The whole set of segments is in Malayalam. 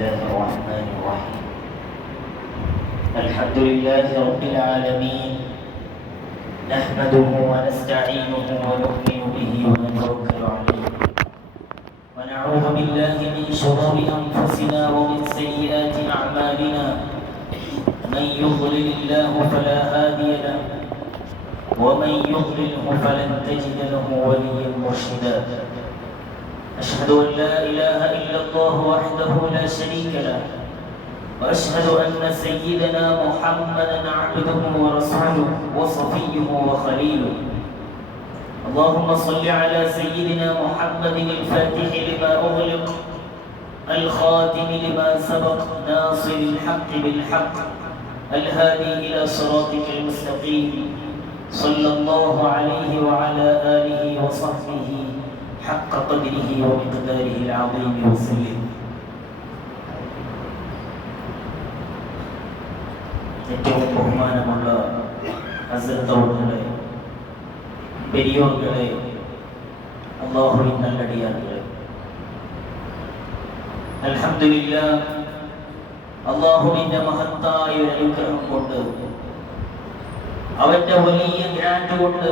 الله الرحمن الرحيم الحمد لله رب العالمين نحمده ونستعينه ونؤمن به ونتوكل عليه ونعوذ بالله من شرور أنفسنا ومن سيئات أعمالنا من يضلل الله فلا هادي له ومن يضلله فلن تجد له وليا مرشدا أشهد أن لا إله إلا الله وحده لا شريك له وأشهد أن سيدنا محمدا عبده ورسوله وصفيه وخليله اللهم صل على سيدنا محمد الفاتح لما أغلق الخاتم لما سبق ناصر الحق بالحق الهادي إلى صراطك المستقيم صلى الله عليه وعلى آله وصحبه حق قدره ومقداره العظيم وسلم. ഏറ്റവും ബഹുമാനമുള്ള ഹസ്രത്തുകളെ, പെരിയോർകളെ, അല്ലാഹുവിൻ നല്ലടിയാറുകളെ, അൽഹംദുലില്ലാഹ് അല്ലാഹുവിന്റെ മഹത്തായ ഒരു അനുഗ്രഹം കൊണ്ട്, അവന്റെ വലിയ ഗ്രാൻഡ് കൊണ്ട്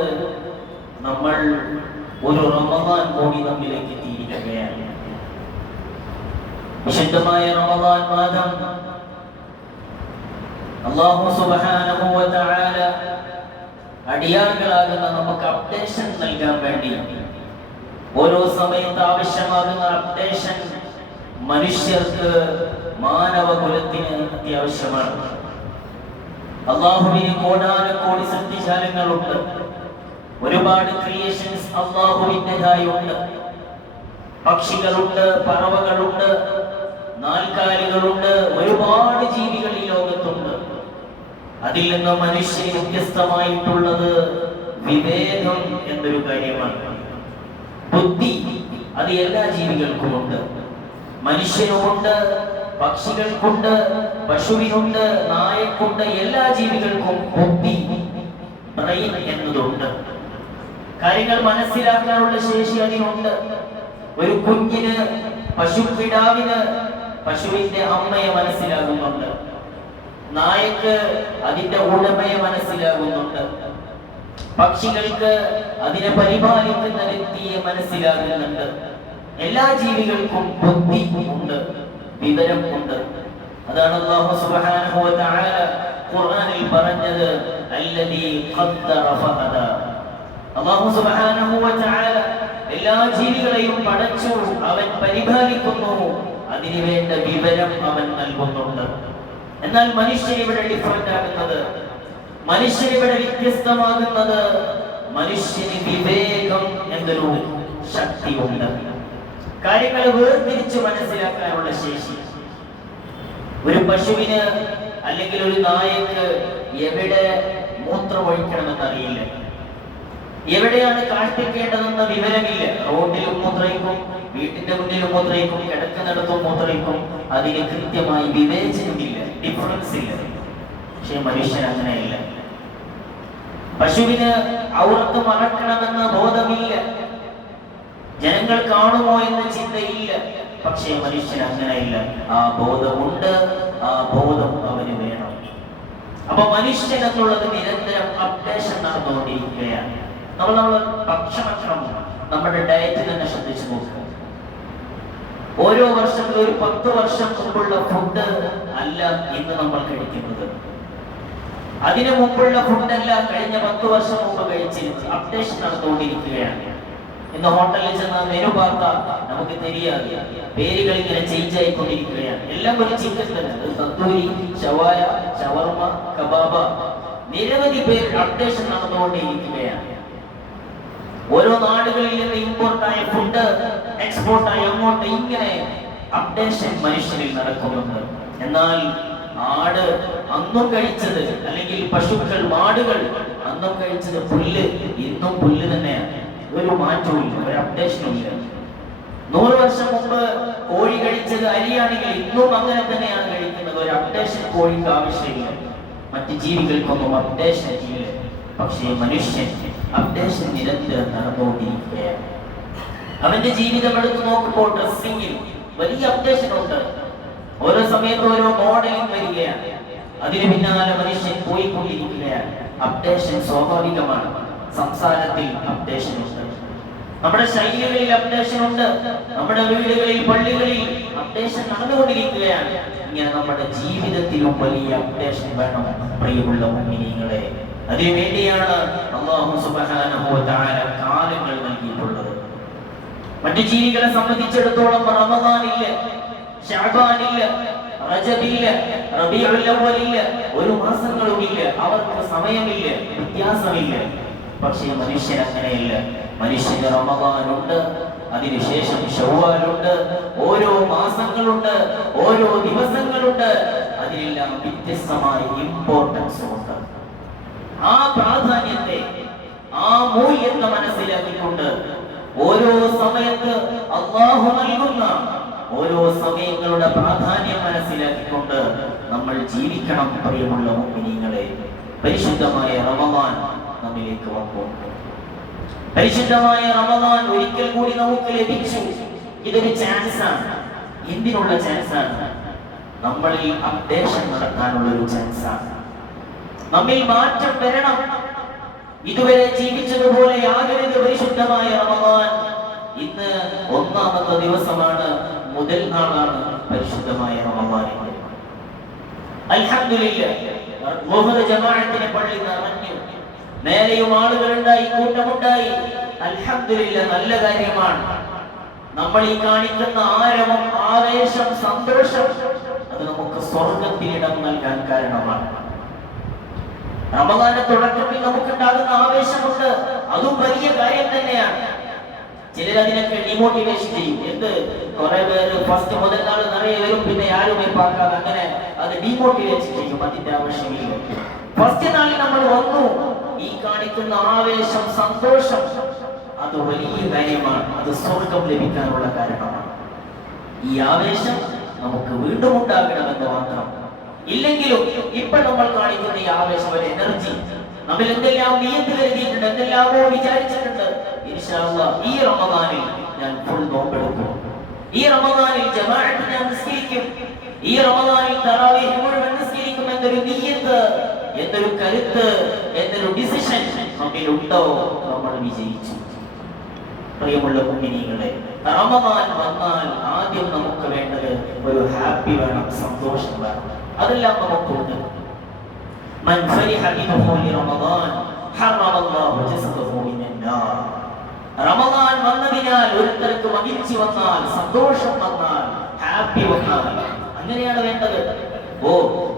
നമ്മൾ ഒരു റമദാൻ കൂടി നമ്മിലേക്ക് എത്തിയിരിക്കുകയാണ്. വിശുദ്ധമായ റമദാൻ മാസം അല്ലാഹു സുബ്ഹാനഹു വ തആല അടിയാറുകളാകുന്ന നമുക്ക് അപ്ഡേഷൻ നൽകാൻ വേണ്ടി ഓരോ സമയത്ത് ആവശ്യമാകുന്ന അപ്ഡേഷൻ മനുഷ്യർക്ക്, മാനവകുലത്തിന് അത്യാവശ്യമാണ്. അല്ലാഹുവിന് കോടാനുകോടി സൃഷ്ടിജാലങ്ങളുണ്ട്. ഒരുപാട് ക്രിയേഷൻസ് അല്ലാഹുവിൻ്റെതായുണ്ട്. പക്ഷികളുണ്ട്, പറവകളുണ്ട്, നാൽക്കാലികളുണ്ട്, ഒരുപാട് ജീവികൾ ഈ ലോകത്തുണ്ട്. അതിൽ നിന്ന് മനുഷ്യന് വ്യത്യസ്തമായിട്ടുള്ളത് വിവേകം എന്നൊരു കാര്യമാണ്. ബുദ്ധി അത് എല്ലാ ജീവികൾക്കുമുണ്ട്. മനുഷ്യനുമുണ്ട്, പക്ഷികൾക്കുണ്ട്, പശുവിനുണ്ട്, നായക്കുണ്ട്. എല്ലാ ജീവികൾക്കും ബുദ്ധി, ബ്രെയിൻ എന്നതുണ്ട്. കാര്യങ്ങൾ മനസ്സിലാക്കാനുള്ള ശേഷി അതിനുണ്ട്. ഒരു കുഞ്ഞിന്, പശുക്കിടാവിന് പശുവിന്റെ അമ്മയെ മനസ്സിലാകുന്നുണ്ട്. നായക്ക് അതിന്റെ ഉടമയെ മനസ്സിലാകുന്നുണ്ട്. പക്ഷികൾക്ക് അതിനെ പരിപാലിക്കുന്ന വ്യക്തിയെ മനസ്സിലാകുന്നുണ്ട്. എല്ലാ ജീവികൾക്കും ബുദ്ധി ഉണ്ട്, വിവരം ഉണ്ട്. അതാണ് അല്ലാഹു സുബ്ഹാനഹു വ തആല ഖുർആനിൽ പറഞ്ഞത്, അല്ലദീ ഖദ്ദറ ഫഹദ. അല്ലാഹു സുബ്ഹാനഹു വ തആല എല്ലാ ജീവികളെയും പടച്ചു, അവൻ പരിപാലിക്കുന്നു, അതിനു വേണ്ട വിവരം അവൻ നൽകുന്നുണ്ട്. എന്നാൽ മനുഷ്യരിവിടെ ഡിഫറന്റ് ആകുന്നത്, മനുഷ്യരിവിടെ വ്യത്യസ്തമാകുന്നത്, മനുഷ്യന് വിവേകം എന്നൊരു ശക്തിയുണ്ട്. കാര്യങ്ങൾ വേർതിരിച്ച് മനസ്സിലാക്കാനുള്ള ശേഷി. ഒരു പശുവിന് അല്ലെങ്കിൽ ഒരു നായക്ക് എവിടെ മൂത്രമൊഴിക്കണമെന്ന് അറിയില്ല, എവിടെയാണ് കാഷ്ടിക്കേണ്ടതെന്ന വിവരമില്ല. റോഡിലും മൂത്രയിക്കും, വീട്ടിന്റെ മുന്നിലും മൂത്രയിക്കും, കിടക്കുന്നിടത്തും മൂത്രയിക്കും. അതിന് കൃത്യമായി വിവേചനമില്ല, ഡിഫറൻസ് ഇല്ല. പക്ഷെ മനുഷ്യൻ അങ്ങനെയില്ല. പശുവിന് ഔറത്ത് മറക്കണമെന്ന ബോധമില്ല, ജനങ്ങൾ കാണുമോ എന്ന ചിന്തയില്ല. പക്ഷേ മനുഷ്യൻ അങ്ങനെയില്ല. ആ ബോധമുണ്ട്, ആ ബോധം അവന് വേണം. അപ്പൊ മനുഷ്യൻ എന്നുള്ളത് നിരന്തരം അപ്ഡേഷൻ നടന്നുകൊണ്ടിരിക്കുകയാണ്. നമ്മുടെ ഭക്ഷണം, നമ്മുടെ ഡയറ്റ് തന്നെ ശ്രദ്ധിച്ചു നോക്കുക. ഓരോ വർഷത്തിലും ഒരു 10 വർഷം മുമ്പുള്ള ഫുഡ് അല്ല ഇന്ന് നമ്മൾ കഴിക്കുന്നത്. അതിനു മുമ്പുള്ള ഫുഡല്ല കഴിഞ്ഞ 10 വർഷം മുമ്പ് കഴിച്ചിരുന്നത്. അപ്ഡേഷൻ നടന്നുകൊണ്ടിരിക്കുകയാണ്. ഇന്ന് ഹോട്ടലിൽ ചെന്ന മെനു പാർത്താൽ നമുക്ക് தெரியாது. പേരുകൾ ഇങ്ങനെ ചേഞ്ച് ആയിക്കൊണ്ടിരിക്കുകയാണ്. എല്ലാം ഒരു ചിക്കൻ തന്നെ, തന്തൂരി, ഷവായ, ഷവർമ, കബാബ, നിരവധി പേര് അപ്ഡേഷൻ നടന്നുകൊണ്ടിരിക്കുകയാണ്. ഓരോ നാടുകളിൽ നിന്ന് ഇമ്പോർട്ടായ ഫുഡ് എക്സ്പോർട്ടായി അങ്ങോട്ട് ഇങ്ങനെ അപ്ഡേഷൻ മനുഷ്യരിൽ നടക്കുന്നുണ്ട്. എന്നാൽ ആട് അന്നും കഴിച്ചത്, അല്ലെങ്കിൽ പശുക്കൾ, മാടുകൾ അന്നും കഴിച്ചത് പുല്ല്, ഇന്നും പുല്ല് തന്നെയാണ്. ഒരു മാറ്റവും ഇല്ല, ഒരു അപ്ഡേഷനും ഇല്ല. 100 വർഷം മുമ്പ് കോഴി കഴിച്ചത് അരിയാണെങ്കിൽ ഇന്നും അങ്ങനെ തന്നെയാണ് കഴിക്കുന്നത്. ഒരു അപ്ഡേഷൻ കോഴിക്ക് ആവശ്യമില്ല, മറ്റ് ജീവികൾക്കൊന്നും അപ്ഡേഷൻ ഇല്ല. പക്ഷേ മനുഷ്യൻ അപ്ഡേഷൻ നിരന്തരം സമയത്ത് ഓരോ മോഡലിംഗ് വരികയാണ്, അതിന് പിന്നാലെ മനുഷ്യൻ പോയിക്കൊണ്ടിരിക്കുകയാണ്. അപ്ഡേഷൻ സ്വാഭാവികമാണ്. സംസാരത്തിൽ അപ്ഡേഷൻ ഉണ്ട്, നമ്മുടെ ശൈലികളിൽ അപ്ഡേഷൻ ഉണ്ട്, നമ്മുടെ വീടുകളിൽ പള്ളികളിൽ അപ്ഡേഷൻ നടന്നുകൊണ്ടിരിക്കുകയാണ്. ഇങ്ങനെ നമ്മുടെ ജീവിതത്തിലും വലിയ അപ്ഡേഷൻ വേണം പ്രിയമുള്ള മുഅ്മിനീങ്ങളെ. അതിനുവേണ്ടിയാണ് അല്ലാഹു സുബ്ഹാനഹു വ തആല കാലങ്ങൾ നൽകിയിട്ടുള്ളത്. മറ്റു ജീവികളെ സംബന്ധിച്ചിടത്തോളം റമദാനില്ല, ശഅബാനില്ല, റജബില്ല, റബീഉൽ അവ്വലില്ല, ഒരു മാസങ്ങളുമില്ല, അവർക്ക് സമയമില്ല, വ്യത്യാസമില്ല. പക്ഷേ മനുഷ്യൻ അങ്ങനെയല്ല. മനുഷ്യന് റമദാനുണ്ട്, അതിനുശേഷം ശവ്വാലുണ്ട്, ഓരോ മാസങ്ങളുണ്ട്, ഓരോ ദിവസങ്ങളുണ്ട്. അതിലെല്ലാം വ്യത്യസ്തമായ ഇമ്പോർട്ടൻസ് ഉണ്ട്. ആ പ്രാധാന്യത്തെ, ആ മൂല്യത്തെ മനസ്സിലാക്കിക്കൊണ്ട് ഓരോ സമയത്ത് അല്ലാഹു നൽകുന്ന ഓരോ സമയങ്ങളുടെ പ്രാധാന്യം മനസ്സിലാക്കിക്കൊണ്ട് നമ്മൾ ജീവിക്കണം പ്രിയമുള്ള മുഅ്മിനീങ്ങളെ. പരിശുദ്ധമായ റമദാൻ നമ്മിലേക്ക് വന്നു. പരിശുദ്ധമായ റമദാൻ ഒരിക്കൽ കൂടി നമുക്ക് ലഭിച്ചു. ഇതൊരു ചാൻസാണ്. എന്തിനുള്ള ചാൻസാണ്? നമ്മളിൽ അപ്ഡേഷൻ നടത്താനുള്ള ഒരു ചാൻസാണ്. നമ്മിൽ മാറ്റം വരണം. ഇതുവരെ ജീവിച്ചതുപോലെ യാതൊരു പരിശുദ്ധമായ റമദാൻ. ഇന്ന് ഒന്നാമത്തെ ദിവസമാണ്, മുതൽ നാളാണ് പരിശുദ്ധമായ റമദാനിന്റെ. അൽഹംദുലില്ലാഹ്, ളുഹർ ജമാഅത്തിന് പള്ളി നിറഞ്ഞു, നേരെയും ആളുകളുണ്ടായി, കൂട്ടമുണ്ടായി. അൽഹംദുലില്ലാഹ്, നല്ല കാര്യമാണ്. നമ്മൾ ഈ കാണിക്കുന്ന ആരവം, ആവേശം, സന്തോഷം അത് നമുക്ക് സ്വർഗ്ഗത്തിൽ ഇടം നൽകാൻ കാരണമാണ്. റമദാന്റെ തുടക്കത്തിൽ നമുക്കുണ്ടാകുന്ന ആവേശമുണ്ട്, അതും വലിയ കാര്യം തന്നെയാണ്. ചിലരതിനൊക്കെ ഡിമോട്ടിവേഷൻ ചെയ്യും. എന്ത്, കുറെ പേര് ഫസ്റ്റ് മുതൽ നാൾ നിറയെ വരും, പിന്നെ ആരുമേ പാക്കാതെ, അങ്ങനെ അത് ഡിമോട്ടിവേഷൻ ചെയ്യും. അതിന്റെ ആവശ്യമില്ല. ഫസ്റ്റ് നാളിൽ നമ്മൾ വന്നു, ഈ കാണിക്കുന്ന ആവേശം, സന്തോഷം അത് വലിയ കാര്യമാണ്. അത് സ്വർഗം ലഭിക്കാനുള്ള കാരണമാണ്. ഈ ആവേശം നമുക്ക് വീണ്ടും ഉണ്ടാകണമെന്ന് മാത്രം. ഇല്ലെങ്കിലും ഇപ്പൊ നമ്മൾ കാണിക്കുന്ന ഈ ആവേശം, ഒരു എനർജി, നമ്മൾ എന്തെല്ലാം നിയന്ത്രിച്ച് കരുതിയിട്ടുണ്ട്, എന്തെല്ലാമോ വിചാരിച്ചിട്ടുണ്ട്. ഇൻഷാ അല്ലാഹ് ഈ റമദാനിൽ ഞാൻ ഫുൾ നോമ്പെടുക്കും, ഈ റമദാനിൽ ജമാഅത്ത് ഞാൻ നിസ്കരിക്കും, ഈ റമദാനിൽ തറാവീഹ് മുഴുവൻ നിസ്കരിക്കും എന്നൊരു നിയ്യത്ത്, എന്നൊരു കരുത്ത്, എന്നൊരു ഡിസിഷൻ നമ്മിലുണ്ടോ, നമ്മൾ വിജയിച്ചു. പ്രിയമുള്ള മുഅ്മിനീങ്ങളെ, റമദാൻ വന്നാൽ ആദ്യം നമുക്ക് വേണ്ടത് ഒരു ഹാപ്പി വേണം, സന്തോഷം വേണം. അതെല്ലാം നമുക്കുണ്ട്. മൻ ഫരിഹ ബിദുഖൂലി റമദാൻ ഹറമല്ലാഹു ജസദഹു മിനന്നാർ. റമദാൻ വന്നതിനാൽ ഒരുത്തർക്ക് മകിഴ്ച വന്നാൽ, സന്തോഷം വന്നാൽ, ഹാപ്പി വന്നാൽ, അങ്ങനെയാണ് വേണ്ടത്. ഓ,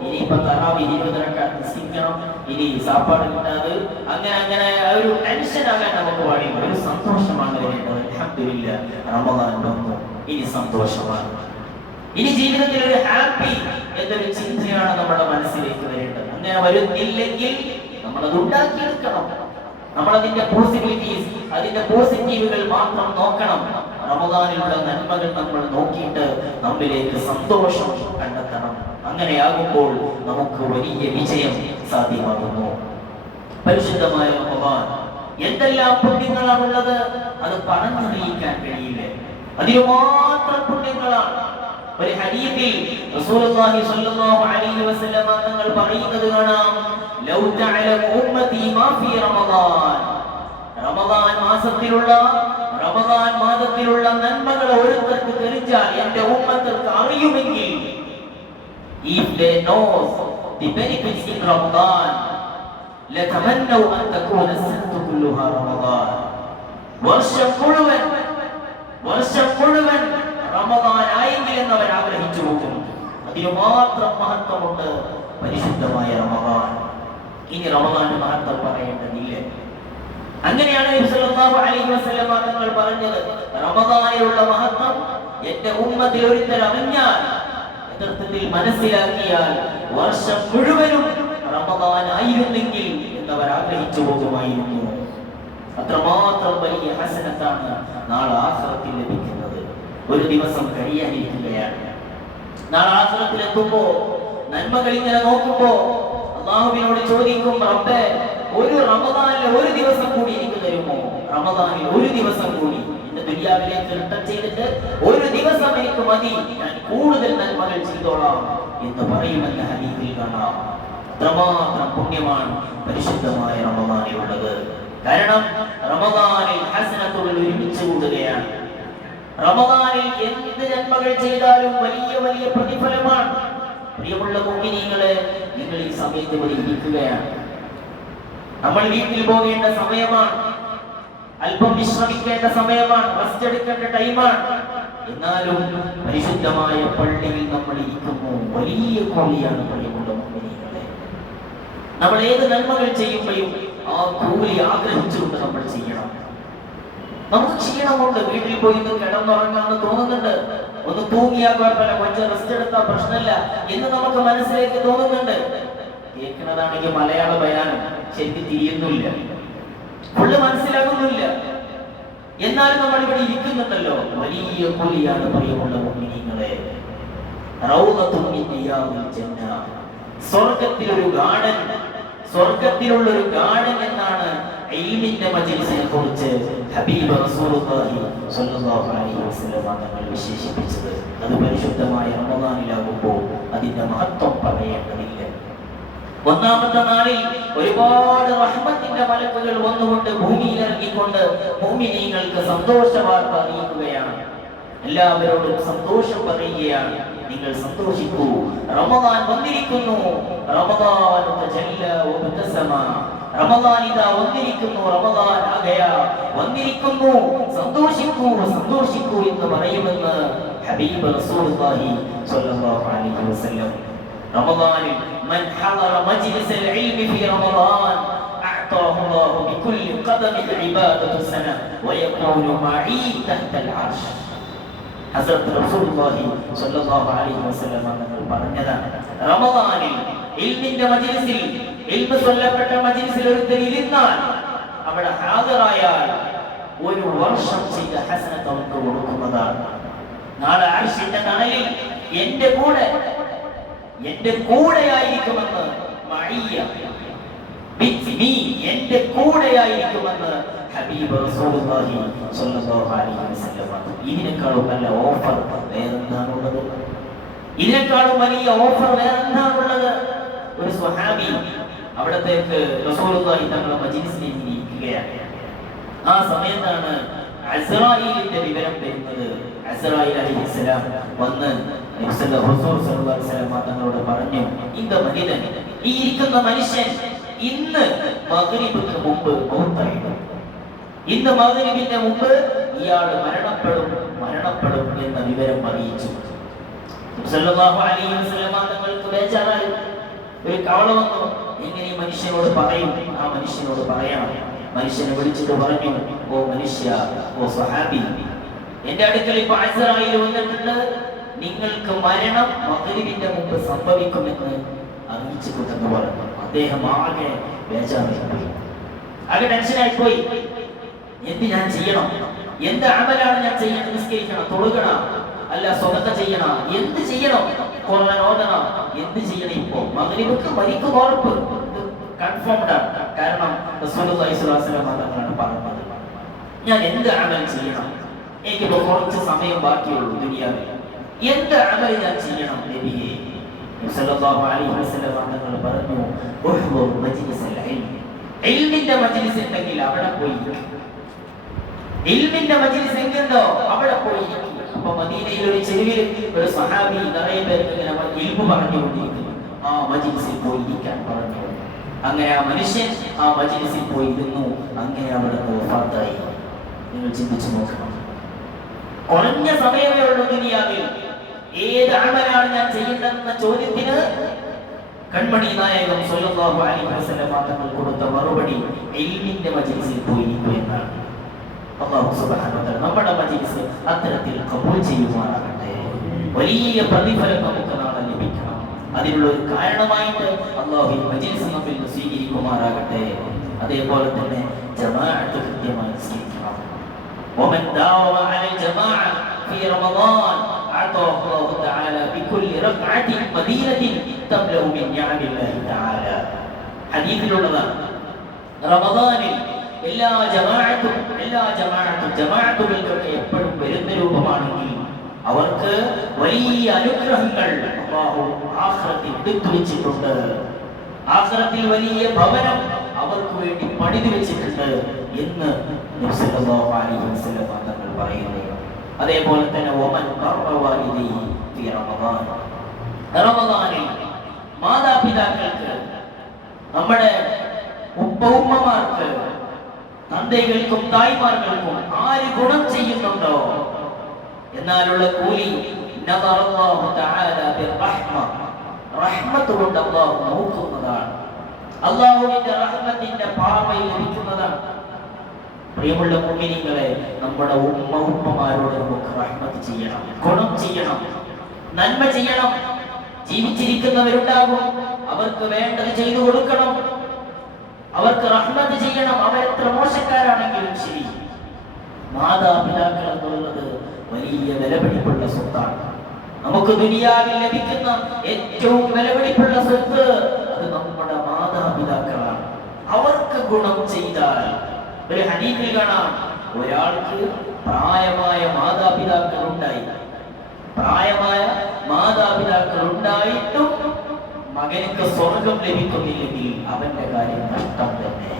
ഇനിയിപ്പോ തറാവീഹ് 20 റക്അത്ത് നിസ്കരിക്കണം, ഇനി സാപ്പാട് കിട്ടാതെ, അങ്ങനെ ഒരു ടെൻഷൻ ആകാൻ നമുക്ക് പാടില്ല. ഒരു സന്തോഷമാണ് വേണ്ടത്. അൽഹംദുലില്ലാഹ്, റമദാൻ വന്നു, ഇനി സന്തോഷമാണ്. ഇനി ജീവിതത്തിൽ ഒരു ഹാപ്പി എന്നൊരു ചിന്തയാണ് നമ്മുടെ മനസ്സിലേക്ക് വരേണ്ടത്. അങ്ങനെ വരുന്നില്ലെങ്കിൽ നമ്മളത് ഉണ്ടാക്കിയെടുക്കണം. നമ്മളതിന്റെ പോസിബിലിറ്റീസ്, അതിന്റെ പോസിറ്റീവുകൾ മാത്രം നോക്കണം. റമദാനിലുള്ള നന്മകൾ നമ്മൾ നോക്കിയിട്ട് നമ്മിലേക്ക് സന്തോഷം കണ്ടെത്തണം. അങ്ങനെയാകുമ്പോൾ നമുക്ക് വലിയ വിജയം സാധ്യമാകുന്നു. പരിശുദ്ധമായ റമദാൻ എന്തെല്ലാം പുണ്യങ്ങളാണുള്ളത്, അത് പറഞ്ഞറിയിക്കാൻ കഴിയില്ല. അതിന് മാത്രം പുണ്യങ്ങളാണ്. ഒരു ഹദീസിൽ റസൂലുള്ളാഹി സ്വല്ലല്ലാഹു അലൈഹി വസല്ലം തങ്ങൾ പറയുന്നത് കാണാം, ലൗ തഅലമു ഉമ്മതി മാ ഫീ റമദാൻ. റമദാൻ മാസത്തിലുള്ള നന്മകൾ ഓരോരുത്തർക്ക് தெரிஞ்சாൽ, എൻ്റെ ഉമ്മത്തർക്ക് അറിയുമെങ്കിൽ, if they know the benefits in Ramadan لتمنوا أن تكون السنة كلها رمضان. വർഷം മുഴുവൻ റമദാൻ ആയെങ്കിൽ എന്നവർ ആഗ്രഹിച്ചു പോകും. അതിന് മാത്രം മഹത്വമുണ്ട് പരിശുദ്ധമായ റമദാൻ. ഇനി റമദാന്റെ മഹത്വം പറയേണ്ടതില്ല. അങ്ങനെയാണ് നബി സല്ലല്ലാഹു അലൈഹി വസല്ലം തങ്ങൾ പറഞ്ഞത്, റമദാനിലുള്ള മഹത്വം എൻ്റെ ഉമ്മത്തിൽ ഒരുത്തർ അറിഞ്ഞാൽ, യഥാർത്ഥത്തിൽ മനസ്സിലാക്കിയാൽ, വർഷം മുഴുവനും റമദാൻ ആയിരുന്നെങ്കിൽ എന്നവർ ആഗ്രഹിച്ചു പോകുമായിരുന്നു. അത്രമാത്രം വലിയ ഹസനത്താണ് നാളെ ആഖിറത്തിൽ ലഭിക്കുന്നത്. ഒരു ദിവസം കഴിയാനിരിക്കുകയാണ്. നാളെ ആഖിറത്തിൽ എത്തുമ്പോ നന്മകൾ ഇങ്ങനെ നോക്കുമ്പോ അല്ലാഹുവിനോട് ചോദിക്കും, റബ്ബേ, ഒരു റമദാനിലെ ഒരു ദിവസം കൂടി എനിക്ക് തരുമോ? റമദാനിൽ ഒരു ദിവസം കൂടി. എന്റെ ദുനിയാവിലേക്ക് റിട്ടേൺ ചെയ്തിട്ട് ഒരു ദിവസം എനിക്ക് മതി, ഞാൻ കൂടുതൽ നന്മകൾ ചെയ്തോളാം എന്ന് പറയുമെന്ന് ഹദീസിൽ കാണാം. അത്രമാത്രം പുണ്യമാണ് പരിശുദ്ധമായ റമദാനിലുള്ളത്. കാരണം റമദാനിൽ ഹസനത്തുകൾ ഒരുമിച്ച് കൂടുകയാണ്. റമദാനിൽ എന്ത് നന്മകൾ ചെയ്താലും വലിയ വലിയ പ്രതിഫലമാണ്. പ്രിയമുള്ള മുഅ്മിനീങ്ങളെ, നിങ്ങൾ ഈ സമയത്ത് ഇവിടെ ഇരിക്കുകയാണ്. നമ്മൾ വീട്ടിൽ പോകേണ്ട സമയമാണ്, അല്പം വിശ്രമിക്കേണ്ട സമയമാണ്, റെസ്റ്റ് എടുക്കേണ്ട ടൈമാണ്. എന്നാലും പരിശുദ്ധമായ പള്ളിയിൽ നമ്മൾ ഇരിക്കുന്നു. വലിയ കൂലിയാണ് പ്രിയമുള്ള മുഅ്മിനീങ്ങളെ. നമ്മൾ ഏത് നന്മകൾ ചെയ്യുമ്പോഴും ആ കൂലി ആഗ്രഹിച്ചുകൊണ്ട് നമ്മൾ ചെയ്യണം. നമുക്ക് ക്ഷീണമുണ്ട്, വീട്ടിൽ പോയി കിടന്നുറങ്ങാന്ന് തോന്നുന്നുണ്ട്, ഒന്ന് തൂങ്ങിയാൽ കുഴപ്പമില്ല, കുറച്ച് റെസ്റ്റ് എടുത്താൽ പ്രശ്നമില്ല എന്ന് നമുക്ക് മനസ്സിലേക്ക് തോന്നുന്നുണ്ട്. കേൾക്കുന്നതാണെങ്കിൽ മലയാള ബയാനം ശരിക്കും തിരിയുന്നില്ല, ഫുള്ള് മനസ്സിലാകുന്നില്ല. എന്നാലും നമ്മൾ ഇവിടെ ഇരിക്കുന്നുണ്ടല്ലോ. വലിയ കൂലിയാണ് പ്രിയമുള്ള മുഅ്മിനീങ്ങളെ. റൗളത്തുൻ മിൻ റിയാദിൽ ജന്ന, സ്വർഗ്ഗത്തിലൊരു ഗാർഡൻ, സ്വർഗ്ഗത്തിലുള്ളൊരു ഗാർഡൻ എന്നാണ് ഇൽമിന്റെ മജ്‌ലിസിനെ കുറിച്ച് ഹബീബ് റസൂലുള്ളാഹി സ്വല്ലല്ലാഹു അലൈഹി വസല്ലം തങ്ങൾ വിശേഷിപ്പിച്ചത്. അത് പരിശുദ്ധമായ റമദാനിലാകുമ്പോൾ അതിന്റെ മഹത്വം പറയേണ്ടതില്ല. ഒന്നാമത്തെ നാളിൽ ഒരുപാട് റഹ്മത്തിന്റെ മലക്കുകൾ വന്നുകൊണ്ട് ഭൂമിയിൽ ഇറങ്ങിക്കൊണ്ട് മുഅ്മിനീങ്ങൾക്ക് സന്തോഷ വാർത്ത അറിയിക്കുകയാണ്. എല്ലാവരോടും സന്തോഷം പറയുകയാണ്, നിങ്ങൾ സന്തോഷിക്കൂ, റമദാൻ വന്നിരിക്കുന്നു. റമദാൻ തജല്ല വബതസമ, റമദാൻ ഇതാ വന്നിരിക്കുന്നു, റമദാൻ ആഗയാ, വന്നിരിക്കുന്നു, സന്തോഷിക്കൂ സന്തോഷിക്കൂ എന്ന് പറയുമെന്ന് ഹബീബ് റസൂലുള്ളാഹി സ്വല്ലല്ലാഹു അലൈഹി വസല്ലം. റമദാനിൽ മൻ ഹദറ മജ്ലിസൽ ഇൽമി ഫീ റമദാൻ അഅതാഹു അല്ലാഹു ബികുല്ലി ഖദമിൻ ഇബാദത്തു സന വയകൂനു മഈ തഹ്തൽ അർശ്. ഹസ്രത്ത് റസൂലുള്ളാഹി സ്വല്ലല്ലാഹു അലൈഹി വസല്ലം തങ്ങൾ പറഞ്ഞതാണ്, റമദാനിൽ ഇൽമിന്റെ മജ്ലിസിൽ, ഇൽമു ചൊല്ലപ്പെട്ട മജ്ലിസിൽ ഒരുത്തൻ ഇരുന്നാൽ, അവിടെ ഹാജറായാൽ ഒരു വർഷം ചെയ്ത ഹസനത്ത് അവർക്ക് കൊടുക്കുന്നതാണ്. നാളെ അർശിന്റെ തണലിൽ എന്റെ കൂടെയായിരിക്കുമെന്ന് മഈയ ബിസ്മി, എന്റെ കൂടെയായിരിക്കുമെന്ന് ഹബീബ് റസൂലുള്ളാഹി സ്വല്ലല്ലാഹു അലൈഹി വസല്ലം. ഇതിനേക്കാളും നല്ല ഓഫർ വേറെന്താണുള്ളത്? ഇതിനേക്കാളും വലിയ ഓഫർ വേറെന്താണുള്ളത്? ഒരു സ്വഹാബി അവിടത്തേക്ക് റസൂലുള്ളാഹി തങ്ങളുടെ മജ്‌ലിസിലേക്ക് ഇരിക്കുകയാണ്. ആ സമയത്താണ് അസ്റായീലിന്റെ വിവരം വരുന്നത്. അസ്റായീൽ അലൈഹിസ്സലാം വന്ന് റസൂൽ സ്വല്ലല്ലാഹു അലൈഹി വസല്ലം തങ്ങളോട് പറഞ്ഞു, இந்த മനിതൻ, ഈ ഇരിക്കുന്ന മനുഷ്യൻ ഇന്ന് മഗ്‌രിബിന് മുമ്പ് മൗത്തായിരുന്നു, ഇന്ന് മഗ്‌രിബിന്റെ മുമ്പ് ഇയാൾ മരണപ്പെടും എന്ന വിവരം അറിയിച്ചു. സല്ലല്ലാഹു അലൈഹി വസല്ലം തങ്ങൾക്ക് ബേജാറായി. ഒരു കവള വന്നു, എങ്ങനെ ഈ മനുഷ്യനോട് പറയും? ആ മനുഷ്യനോട് പറയണം. മനുഷ്യനെ വിളിച്ചിട്ട് പറഞ്ഞു, ഓ മനുഷ്യ, ഓ സ്വഹാബി, എന്റെ അടുക്കൽ ഇപ്പൊ അസ്റായീൽ വന്നിട്ടുണ്ട്, നിങ്ങൾക്ക് മരണം മഗ്‌രിബിന്റെ മുമ്പ് സംഭവിക്കുമെന്ന് അറിയിച്ചിട്ടുണ്ടെന്ന് പറഞ്ഞു. അദ്ദേഹം ആകെ ബേജാറായി, ആകെ ടെൻഷനായി പോയി. എന്ത് ഞാൻ ചെയ്യണം? എന്ത് അമലാണ് ഞാൻ ചെയ്യണം? നിസ്കരിക്കണം, തൊഴുകണം, അല്ല സ്വതക്ക ചെയ്യണം, എന്ത് ചെയ്യണം? ഖുർആൻ ഓതണം, എന്ത് ചെയ്യണം? ഇപ്പോ മഗ്‌രിബിക്ക് മരിക്കും ഉറപ്പ്, കൺഫേംഡ് ആണ്. കാരണം റസൂലുള്ളാഹി സ്വല്ലല്ലാഹു അലൈഹി വസല്ലം തങ്ങളാണ് പറഞ്ഞത്. ഞാൻ എന്ത് അമൽ ചെയ്യണം? എനിക്കിപ്പോ കുറച്ച് സമയം ബാക്കിയുള്ളൂ ദുനിയാവിൽ, എന്ത് അമൽ ഞാൻ ചെയ്യണം നബിയേ? സല്ലല്ലാഹു അലൈഹി വസല്ലം തങ്ങൾ പറഞ്ഞു, ഉഹ്ദുർ മജ്ലിസൽ ഇൽം, ഇൽമിന്റെ മജ്ലിസ് ഉണ്ടെങ്കിൽ അവിടെ പോയി, ഇൽമിന്റെ മജ്ലിസ് എങ്ങുണ്ടോ അവിടെ പോയി. അപ്പൊ മദീനയിൽ ഒരു ചെരുവിൽ ഒരു സഹാബി നിറയെ പേർക്ക് ഇങ്ങനെ ഇൽമു പറഞ്ഞുകൊണ്ടിരിക്കുന്നു. ആ മജ്ലിസിൽ പോയി ഇരിക്കാൻ പറഞ്ഞു. അങ്ങനെ ആ മനുഷ്യൻ ആ മജ്ലിസിൽ പോയി ഇരുന്നു. അങ്ങനെ അവിടെ വഫാത്തായി. നിങ്ങൾ ചിന്തിച്ചു നോക്കണം, കുറഞ്ഞ സമയമേ ഉള്ളൂ ദുനിയാവിൽ. ഏത് അമലാണ് ഞാൻ ചെയ്യേണ്ടതെന്ന ചോദ്യത്തിന് കൺമണി നായകം സ്വല്ലല്ലാഹു അലൈഹി വസല്ലം തങ്ങൾ കൊടുത്ത മറുപടി ഇൽമിന്റെ മജ്ലിസിൽ പോയി ഇരിക്കുക എന്നാണ്. അല്ലാഹു സുബ്ഹാനഹു വ തആല നമ്മുടെ മജ്ലിസ് അത്തരത്തിൽ ഖബൂൽ ചെയ്യുമാറാകട്ടെ. വലിയ പ്രതിഫലം നമുക്ക് നാളെ ലഭിക്കണം. അതിനുള്ള ഒരു കാരണമായിട്ട് അല്ലാഹു ഈ മജ്ലിസ് നമ്മിൽ സ്വീകരിക്കുമാറാകട്ടെ. അതേപോലെ തന്നെ ജമാഅത്ത് കൃത്യമായി സ്വീകരിക്കണം. ومن داوم على الجماعة في رمضان أعطاه الله تعالى بكل ركعة مدينة تملأ من نعم الله تعالى. حديث العلماء റമദാനിൽ എല്ലാ ജമാഅത്തുകൾക്കൊക്കെ എപ്പോഴും വരുന്ന രൂപമാണെങ്കിൽ അവർക്ക് വലിയ അനുഗ്രഹങ്ങൾ അല്ലാഹു ആഖിറത്തിൽ എടുത്തു വെച്ചിട്ടുണ്ട്. ആഖിറത്തിൽ വലിയ ഭവനം അവർക്ക് വേണ്ടി പണിതു വെച്ചിട്ടുണ്ട് എന്ന് നബി സല്ലല്ലാഹു അലൈഹി വസല്ലം തങ്ങൾ പറയുന്നു. അതേപോലെ തന്നെ വമൻ ബർറവാലിദൈഹി ഫി റമദാനിൽ മാതാപിതാക്കൾക്ക്, നമ്മുടെ ഉമ്മമാർക്ക്, തന്തയ്കൾക്കും തായ്മാർക്കും ആര് ഗുണം ചെയ്യുന്നുണ്ടോ എന്നാലുള്ള കൂലി നദറല്ലാഹു തആല ബിർറഹ്മ, റഹ്മത്ത് കൊണ്ട് അല്ലാഹു നോക്കുന്നതാണ്. അല്ലാഹുവിന്റെ റഹ്മത്തിന്റെ പാർവയിൽ ലഭിക്കുന്നതാണ്. പ്രിയമുള്ള മുഅ്മിനീങ്ങളെ, നമ്മുടെ ഉമ്മമാരോട് നമുക്ക് റഹ്മത്ത് ചെയ്യണം, ഗുണം ചെയ്യണം, നന്മ ചെയ്യണം. ജീവിച്ചിരിക്കുന്നവരുണ്ടാകും, അവർക്ക് വേണ്ടത് ചെയ്തു കൊടുക്കണം, അവർക്ക് റഹ്മത്ത് ചെയ്യണം. അവരെത്ര മോശക്കാരാണെങ്കിലും ശരി, മാതാപിതാക്കൾ എന്നുള്ളത് വലിയ വിലപിടിപ്പുള്ള സ്വത്താണ്. നമുക്ക് ദുനിയാവിൽ ലഭിക്കുന്ന ഏറ്റവും വിലപിടിപ്പുള്ള സ്വത്ത് അത് നമ്മുടെ മാതാപിതാക്കളാണ്. അവർക്ക് ഗുണം ചെയ്താൽ, ഒരു ഹദീസിൽ കാണാം, ഒരാൾക്ക് പ്രായമായ മാതാപിതാക്കൾ ഉണ്ടായിട്ടും മകനിക്ക് സ്വർഗം ലഭിക്കുന്നില്ലെങ്കിൽ അവന്റെ കാര്യം നഷ്ടം തന്നെ.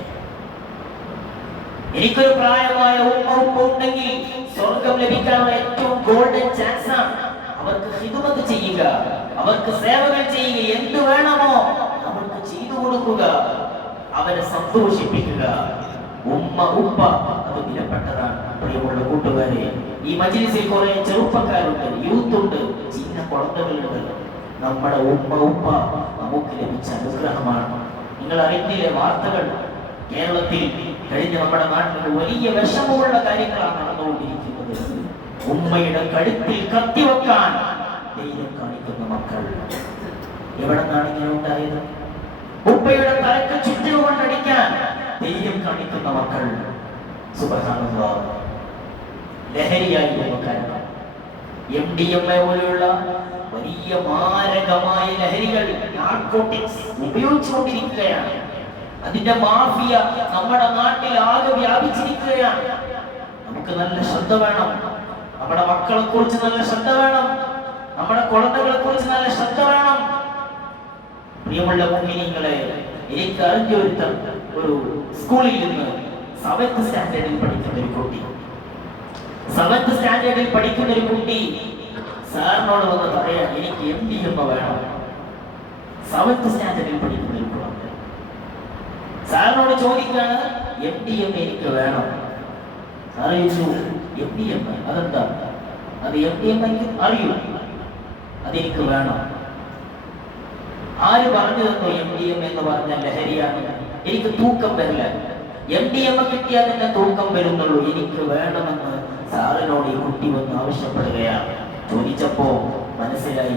എനിക്കൊരു പ്രായമായ ഉമ്മ ഉണ്ടെങ്കിൽ സ്വർഗം ലഭിക്കാനുള്ള ഏറ്റവും ഗോൾഡൻ ചാൻസ് ആണ്. അവർക്ക് ഖിദ്മത്ത് ചെയ്യുക, അവർക്ക് സേവകൾ ചെയ്യുക, എന്ത് വേണമോ അവർക്ക് ചെയ്തു കൊടുക്കുക, അവരെ സന്തോഷിപ്പിക്കുക. ഉപ്പ അത് വിലപ്പെട്ടതാണ്. പ്രിയമുള്ള കൂട്ടുകാരെ, ഈ മജ്‌ലിസിൽ കുറെ ചെറുപ്പക്കാരുണ്ട്, യൂത്ത് ഉണ്ട്, ചിന്ന കുളന്തകളുണ്ട്. നമ്മുടെ ഉപ്പ നമുക്ക് ലഭിച്ച അനുഗ്രഹമാണ്. നിങ്ങൾ അറിഞ്ഞില്ലേ വാർത്തകൾ? കേരളത്തിൽ കഴിഞ്ഞ നമ്മുടെ നാട്ടിൽ വലിയ വിഷമമുള്ള കാര്യങ്ങളാണ് നടന്നുകൊണ്ടിരിക്കുന്നത്. ഉമ്മയുടെ കഴുത്തിൽ കത്തിവെക്കാൻ ധൈര്യം കാണിക്കുന്ന മക്കൾ. എവിടെ നിന്നാണ് ഇങ്ങനെ ഉണ്ടായത്? ഉപ്പയുടെ തലക്ക് ചുറ്റിക കൊണ്ടടിക്കാൻ ധൈര്യം കാണിക്കുന്ന മക്കൾ. സുബ്ഹാനല്ലാഹ്, ലഹരിയായി കാരണം MDMA പോലെയുള്ള വലിയ മാരകമായ ലഹരികൾ, നാർക്കോട്ടിക്സ് ഉപയോഗിച്ചുകൊണ്ടിരിക്കുകയാണ്. അതിന്റെ മാഫിയ നമ്മുടെ നാട്ടിൽ ആകെ വ്യാപിച്ചിരിക്കുകയാണ്. നമുക്ക് നല്ല ശ്രദ്ധ വേണം, നമ്മുടെ മക്കളെ കുറിച്ച് നല്ല ശ്രദ്ധ വേണം, നമ്മുടെ കുഴന്തകളെ കുറിച്ച് നല്ല ശ്രദ്ധ വേണം. പ്രിയമുള്ള മുഅ്മിനീങ്ങളെ, എനിക്ക് അറിഞ്ഞ ഒരു സ്കൂളിൽ നിന്ന് 7th സ്റ്റാൻഡേർഡിൽ പഠിക്കുന്ന ഒരു കുട്ടി സാറിനോട് വന്ന് പറയാൻ, എനിക്ക് MDMA വേണം. 7th സ്റ്റാൻഡേർഡിൽ പഠിക്കുന്ന ഒരു കുട്ടി സാറിനോട് ചോദിക്കാണ്, MDMA എനിക്ക് വേണം. സാറ് ചോദിച്ചു, MDMA അതെന്താ? അത് MDMA എനിക്ക് അറിയൂ, അതെനിക്ക് വേണം. ആര് പറഞ്ഞു തന്നു MDMA എന്ന് പറഞ്ഞ ലഹരിയാണ്? എനിക്ക് തൂക്കം വരില്ല, MDMA കിട്ടിയാൽ തന്നെ തൂക്കം വരുന്നുള്ളൂ, എനിക്ക് വേണമെന്ന് സാറിനോട് ഈ കുട്ടി വന്ന് ആവശ്യപ്പെടുകയാണ്. ചോദിച്ചപ്പോ മനസ്സിലായി,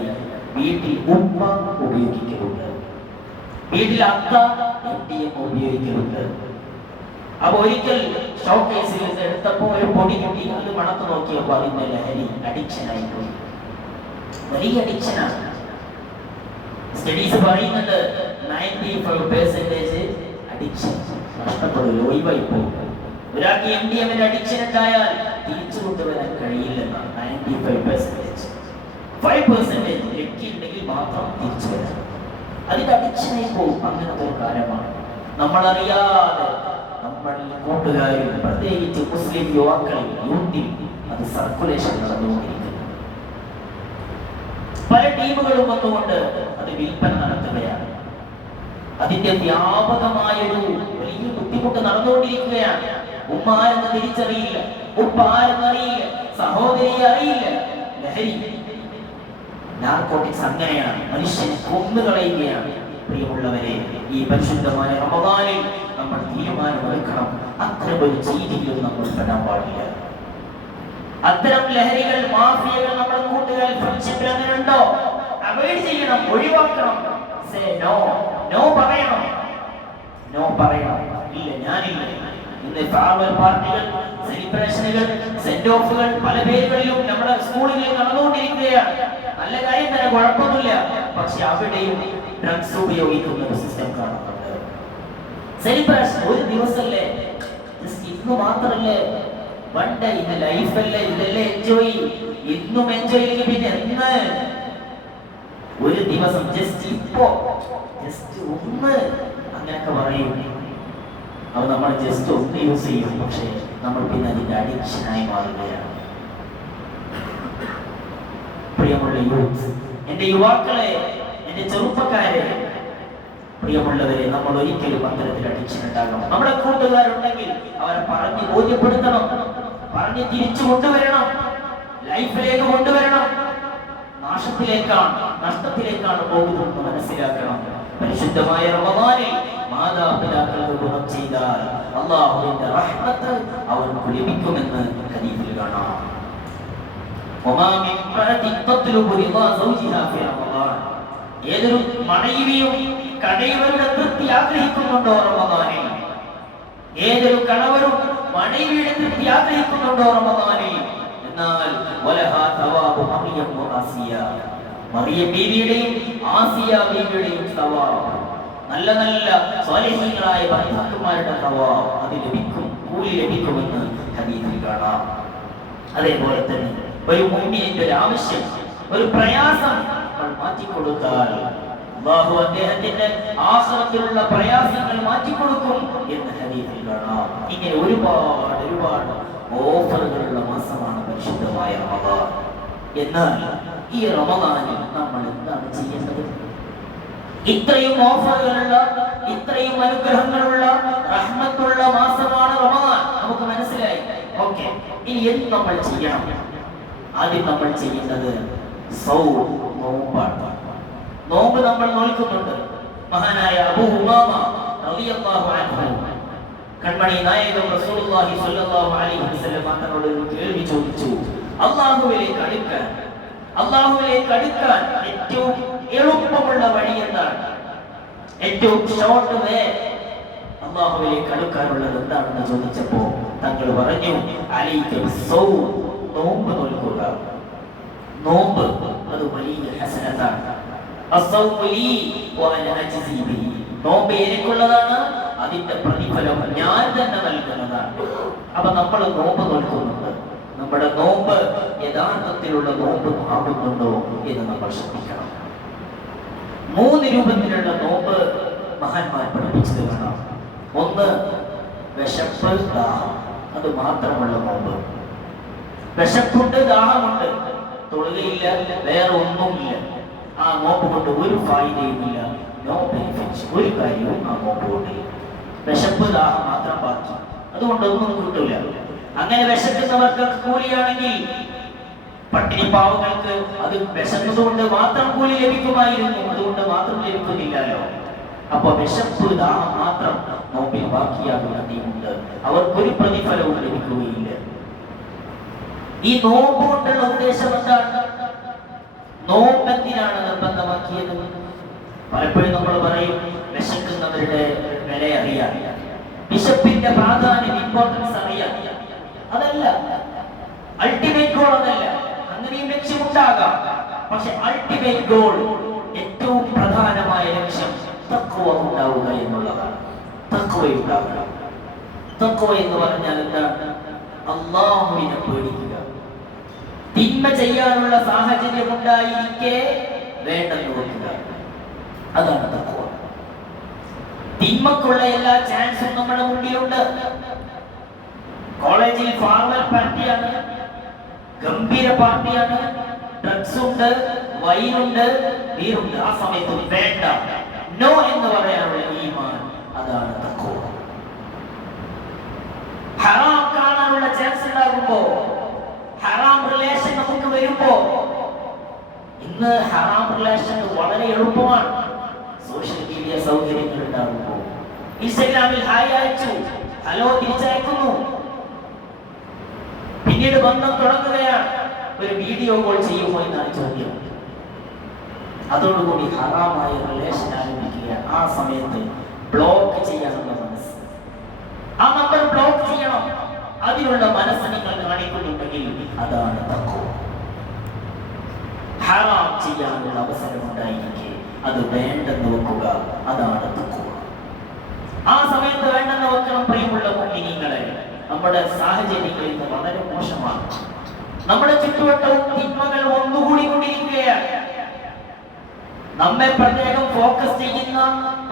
വീട്ടിൽ ഉമ്മ ഉപയോഗിക്കുന്നുണ്ട്, വീട്ടിൽ അത്ത MDMA ഉപയോഗിക്കുന്നുണ്ട്. അപ്പൊ ഒരിക്കൽ ഷോക്കേസിൽ എടുത്തപ്പോ ഒരു പൊടി കുട്ടി അത് മണത്ത് നോക്കിയപ്പോ അതിന്റെ ലഹരി അഡിക്ഷനായി പോയി. വലിയ അഡിക്ഷനാണ്. സ്റ്റഡീസ് പറയുന്നുണ്ട് 95% അഡിക്ഷൻ നഷ്ടപ്പെടും, ഒഴിവായി പോകും. ഒരാൾക്ക് MDMA അഡിക്ഷൻ ഉണ്ടായാൽ തിരിച്ചു കൊണ്ടുവരാൻ കഴിയില്ലെന്നാണ്. 95%, 5% ലക്കി ഉണ്ടെങ്കിൽ മാത്രം തിരിച്ചു വരാം. അതിന്റെ അഡിക്ഷനായി പോകും. അങ്ങനത്തെ ഒരു കാര്യമാണ്. നമ്മളറിയാതെ നമ്മളിൽ കൂട്ടുകാരിൽ, പ്രത്യേകിച്ച് മുസ്ലിം യുവാക്കളിൽ, യൂത്തിൽ അത് സർക്കുലേഷൻ നടന്നുകൊണ്ടിരിക്കുന്നു. പല ടീമുകളും വന്നുകൊണ്ട് അത് വിൽപ്പന നടത്തുകയാണ്. അതിന്റെ വ്യാപകമായൊരു വലിയ ബുദ്ധിമുട്ട് നടന്നുകൊണ്ടിരിക്കുകയാണ്. ഉമ്മ ആരെന്ന് തിരിച്ചറിയില്ല, ഉപ്പ ആരെന്ന് അറിയില്ല, സഹോദരിയെ അറിയില്ല. ലഹരി, നാർക്കോട്ടിക്സ് അങ്ങനെയാണ്, മനുഷ്യനെ കൊന്നുകളയുകയാണ്. പ്രിയമുള്ളവരെ, ഈ പരിശുദ്ധമായ റമദാനിൽ നമ്മൾ തീരുമാനമെടുക്കണം, അത്തരം ഒരു രീതിയിലും നമ്മൾ പെടാൻ പാടില്ല. അത്തരം ലഹരികൾ, മാഫിയകൾ നമ്മുടെ കൂട്ടുകാർ ഫ്രണ്ട്ഷിപ്പിൽ അങ്ങനെ ഉണ്ടോ? അവോയ്ഡ് ചെയ്യണം, ഒഴിവാക്കണം. നോ പറയണം. ഇല്ല, ഞാനില്ല. ഇന്ന് ഫാർവെൽ പാർട്ടികൾ, സെലിബ്രേഷനുകൾ, സെന്റ് ഓഫുകൾ പല പേരുകളിലും നമ്മുടെ സ്കൂളുകളിൽ നടന്നുകൊണ്ടിരിക്കുകയാണ്. നല്ല കാര്യം തന്നെ, കുഴപ്പമൊന്നുമില്ല. പക്ഷെ അവിടെയും ഡ്രഗ്സ് ഉപയോഗിക്കുന്ന ഒരു സിസ്റ്റം കാണുന്നുണ്ട്. സെലിബ്രേഷൻ ഒരു ദിവസമല്ലേ, ഇന്ന് മാത്രല്ലേ, പണ്ട് ഇത് ലൈഫല്ലേ, ഇതല്ലേ എൻജോയ്, ഇന്നും എൻജോയ് ചെയ്യും. പിന്നെ എന്ന് ഒരു ദിവസം ജസ്റ്റ് ഇപ്പോ ജസ്റ്റ് ഒന്ന് അങ്ങനെയൊക്കെ പറയും. അത് നമ്മൾ ജസ്റ്റ് ഒന്ന് യൂസ് ചെയ്യും, പക്ഷേ നമ്മൾ പിന്നെ അതിന്റെ അഡിക്ഷനായി മാറുകയാണ്. പ്രിയമുള്ള യൂത്ത്, എന്റെ യുവാക്കളെ, എന്റെ ചെറുപ്പക്കാരെ, പ്രിയമുള്ളവരെ, നമ്മൾ ഒരിക്കലും അത്തരത്തിൽ അഡിക്ഷൻ ഉണ്ടാകണം. നമ്മുടെ കൂട്ടുകാരുണ്ടെങ്കിൽ അവരെ പറഞ്ഞ് ബോധ്യപ്പെടുത്തണം, പറഞ്ഞ് തിരിച്ചു കൊണ്ടുവരണം, ലൈഫിലേക്ക് കൊണ്ടുവരണം. നാശത്തിലേക്കാണ്, നഷ്ടത്തിലേക്കാണ് പോകുന്നത് മനസ്സിലാക്കണം. പരിശുദ്ധമായ റമദാനിൽ മാതാപിതാക്കൾക്ക് ഗുണം ചെയ്താൽ അല്ലാഹുവിന്റെ റഹ്മത്ത് അവർക്ക് ലഭിക്കുമെന്ന് ഹദീസിൽ കാണാം. ഏതൊരു മனைவிയും കടയവരുടെ തൃപ്തി ആഗ്രഹിക്കുന്നുണ്ടോ റമദാനിൽ? ഏതൊരു കണവരും മனைവിയുടെ തൃപ്തി ആഗ്രഹിക്കുന്നുണ്ടോ റമദാനിൽ? എന്നാൽ വലഹാ തവാബു മറിയം വആസിയ, മറിയം ബീവിയുടെയും ആസിയ ബീവിയുടെയും തവാബ്, നല്ല നല്ല സ്വാലിഹീങ്ങളായ ഭർത്താക്കന്മാരുടെ തവാബ് അത് ലഭിക്കും, കൂലി ലഭിക്കുമെന്ന് ഹദീസിൽ കാണാം. അതേപോലെ തന്നെ ഒരു മുഅ്മിനിന്റെ ഒരു ആവശ്യം, ഒരു പ്രയാസം നമ്മൾ മാറ്റിക്കൊടുത്താൽ അല്ലാഹു അദ്ദേഹത്തിന്റെ ആഖിറത്തിലുള്ള പ്രയാസങ്ങൾ മാറ്റിക്കൊടുക്കും എന്ന് ഹദീസിൽ കാണാം. ഇങ്ങനെ ഒരുപാട് ഓഫറുകളുള്ള മാസമാണ് പരിശുദ്ധമായ റമദാൻ. എന്നാൽ ഈ റമദാനിൽ നമ്മൾ എന്താണ് ചെയ്യേണ്ടത്? ഇത്രയും ഓഫറുകളുള്ള, ഇത്രയും അനുഗ്രഹങ്ങളുള്ള, റഹ്മത്തുള്ള മാസമാണ് റമദാൻ, നമുക്ക് മനസ്സിലായി. ഓക്കെ, ഇനി എന്ത് നമ്മൾ ചെയ്യണം? ആദ്യം നമ്മൾ ചെയ്യുന്നത് നോമ്പാണ്. നോമ്പ് നമ്മൾ നോൽക്കുന്നുണ്ട്. മഹാനായ അബൂ ഉമാമ റളിയല്ലാഹു അൻഹു, കൺമണി നായകൻ റസൂലുള്ളാഹി സ്വല്ലല്ലാഹു അലൈഹി വസല്ലം തങ്ങളോട് ഒരു കേൾവി ചോദിച്ചു. അല്ലാഹുവിലേക്ക് അടുക്കാൻ ഏറ്റവും എളുപ്പമുള്ള വഴി എന്താണ്? ഏറ്റവും ഷോർട്ട് വേ അല്ലാഹുവിലേക്ക് അടുക്കാനുള്ളത് എന്താണെന്ന് ചോദിച്ചപ്പോ തങ്ങൾ പറഞ്ഞു, അലൈക ബിസ്സൗം, നോമ്പ് നോൽക്കുക. നോമ്പ് അത് വലിയ ഹസനത്താണ്. അസ്സൗമു ലീ വഅന അജ്സി ബിഹി, നോമ്പ് എനിക്കുള്ളതാണ്, അതിന്റെ പ്രതിഫലം ഞാൻ തന്നെ നൽകുന്നതാണ്. അപ്പൊ നമ്മൾ നോമ്പ് നോൽക്കുന്നുണ്ട്, നമ്മുടെ നോമ്പ് യഥാർത്ഥത്തിലുള്ള നോമ്പ് ആകുന്നുണ്ടോ എന്ന് നമ്മൾ ശ്രദ്ധിക്കണം. 3 രൂപത്തിലുള്ള നോമ്പ് മഹാന്മാർ പഠിപ്പിച്ചത് കാണാം. ഒന്ന് വിശപ്പ്, ദാഹം, അത് മാത്രമുള്ള നോമ്പ്. വിശപ്പുണ്ട്, ദാഹമുണ്ട്, തൊഴുകയില്ല, വേറെ ഒന്നുമില്ല, ആ നോമ്പ് കൊണ്ട് ഒരു ഫായിദയുമില്ല, നോ ബെനിഫിറ്റ്സ്, ഒരു കാര്യവും ആ നോമ്പ് കൊണ്ടില്ല. വിശപ്പ്, ദാഹം മാത്രം ബാക്കി, അതുകൊണ്ടൊന്നും കിട്ടില്ല. അങ്ങനെ വിശക്കുന്നവർക്ക് കൂലിയാണെങ്കിൽ പട്ടിണി പാവങ്ങൾക്ക് അത് വിശന്നതുകൊണ്ട് മാത്രം കൂലി ലഭിക്കുമായിരുന്നു, അതുകൊണ്ട് മാത്രം ലഭിക്കുന്നില്ലല്ലോ. അപ്പൊ വിശപ്പ്, ദാഹം മാത്രം നോമ്പിൽ ബാക്കിയാകുന്ന ടീമുണ്ട്, അവർക്കൊരു പ്രതിഫലവും ലഭിക്കുകയില്ല. ഈ നോമ്പ് കൊണ്ടുള്ള ഉദ്ദേശം എന്താണ്? നോമ്പ് എന്തിനാണ് നിർബന്ധമാക്കിയത്? പലപ്പോഴും നമ്മൾ പറയും വിശക്കുന്നവരുടെ വില അറിയാം, വിശപ്പിന്റെ പ്രാധാന്യം, ഇമ്പോർട്ടൻസ് അറിയാം. അതല്ല അൾട്ടിമേറ്റ് ഗോൾ, അതല്ല. അങ്ങനെയും ലക്ഷ്യമുണ്ടാകാം, പക്ഷെ അൾട്ടിമേറ്റ് ഗോൾ, ഏറ്റവും പ്രധാനമായ ലക്ഷ്യം തഖ്വ ഉണ്ടാവുക എന്നുള്ളതാണ്. തഖ്വ ഉണ്ടാവുക. തഖ്വ എന്ന് പറഞ്ഞാൽ എന്താണ്? അല്ലാഹുവിനെ പേടിക്കുക. തിന്മ ചെയ്യാനുള്ള സാഹചര്യം ഉണ്ടായിരിക്കെ വേണ്ടെന്ന് വെക്കുക, അതാണ് തഖ്വ. തിന്മക്കുള്ള എല്ലാ ചാൻസും നമ്മുടെ മുന്നിലുണ്ട്. കോളേജിൽ ഫാർമൽ പാർട്ടിയാണ്, ഗംഭീര പാർട്ടിയാണ്, ഡ്രഗ്സ് ഉണ്ട്, വൈനുണ്ട്, ബീറുണ്ട്. ആ സമയത്ത് വേണ്ട, നോ എന്ന് പറയാനുള്ള ഈമാൻ, അതാണ് തഖ്വ. ഹറാം കാണാനുള്ള ചാൻസ് ഉണ്ടാകുമ്പോ, ഹറാം റിലേഷൻ നമുക്ക് വരുമ്പോ, ഇന്ന് ഹറാം റിലേഷൻ വളരെ എളുപ്പമാണ്. സോഷ്യൽ മീഡിയ സൗകര്യങ്ങൾ ഉണ്ടാകുമ്പോ ഇൻസ്റ്റാഗ്രാമിൽ ഹായ് അയച്ചു, ഹലോ തിരിച്ചയക്കുന്നു, പിന്നീട് ബന്ധം തുടങ്ങുകയാണ്. ഒരു വീഡിയോ കോൾ ചെയ്യുമോ എന്നാണ് ചോദ്യം. അതോടുകൂടി ഹറാമായ റിലേഷൻ ആരംഭിക്കുക. ആ സമയത്ത് ബ്ലോക്ക് ചെയ്യാനുള്ള മനസ്സ്, ആ നമ്പർ ബ്ലോക്ക് ചെയ്യണം, അതിനുള്ള മനസ്സ് നിങ്ങൾ കാണിക്കുന്നുണ്ടെങ്കിൽ അതാണ് തഖ്വ. ഹറാം ചെയ്യാനുള്ള അവസരം ഉണ്ടായിരിക്കെ അത് വേണ്ടെന്ന് വെക്കുക, അതാണ് തഖ്വ. ആ സമയത്ത് വേണ്ടെന്ന് വെക്കണം. പ്രിയമുള്ള മുഅ്മിനീങ്ങളെ, നമ്മൾ നമ്മുടെ സാഹചര്യങ്ങൾ ഇന്ന് വളരെ മോശമാണ്. നമ്മുടെ ചുറ്റുവട്ടവും തിന്മകൾ വന്നുകൂടിക്കൊണ്ടിരിക്കുകയാണ്. നമ്മെ പ്രത്യേകം ഫോക്കസ് ചെയ്യുന്ന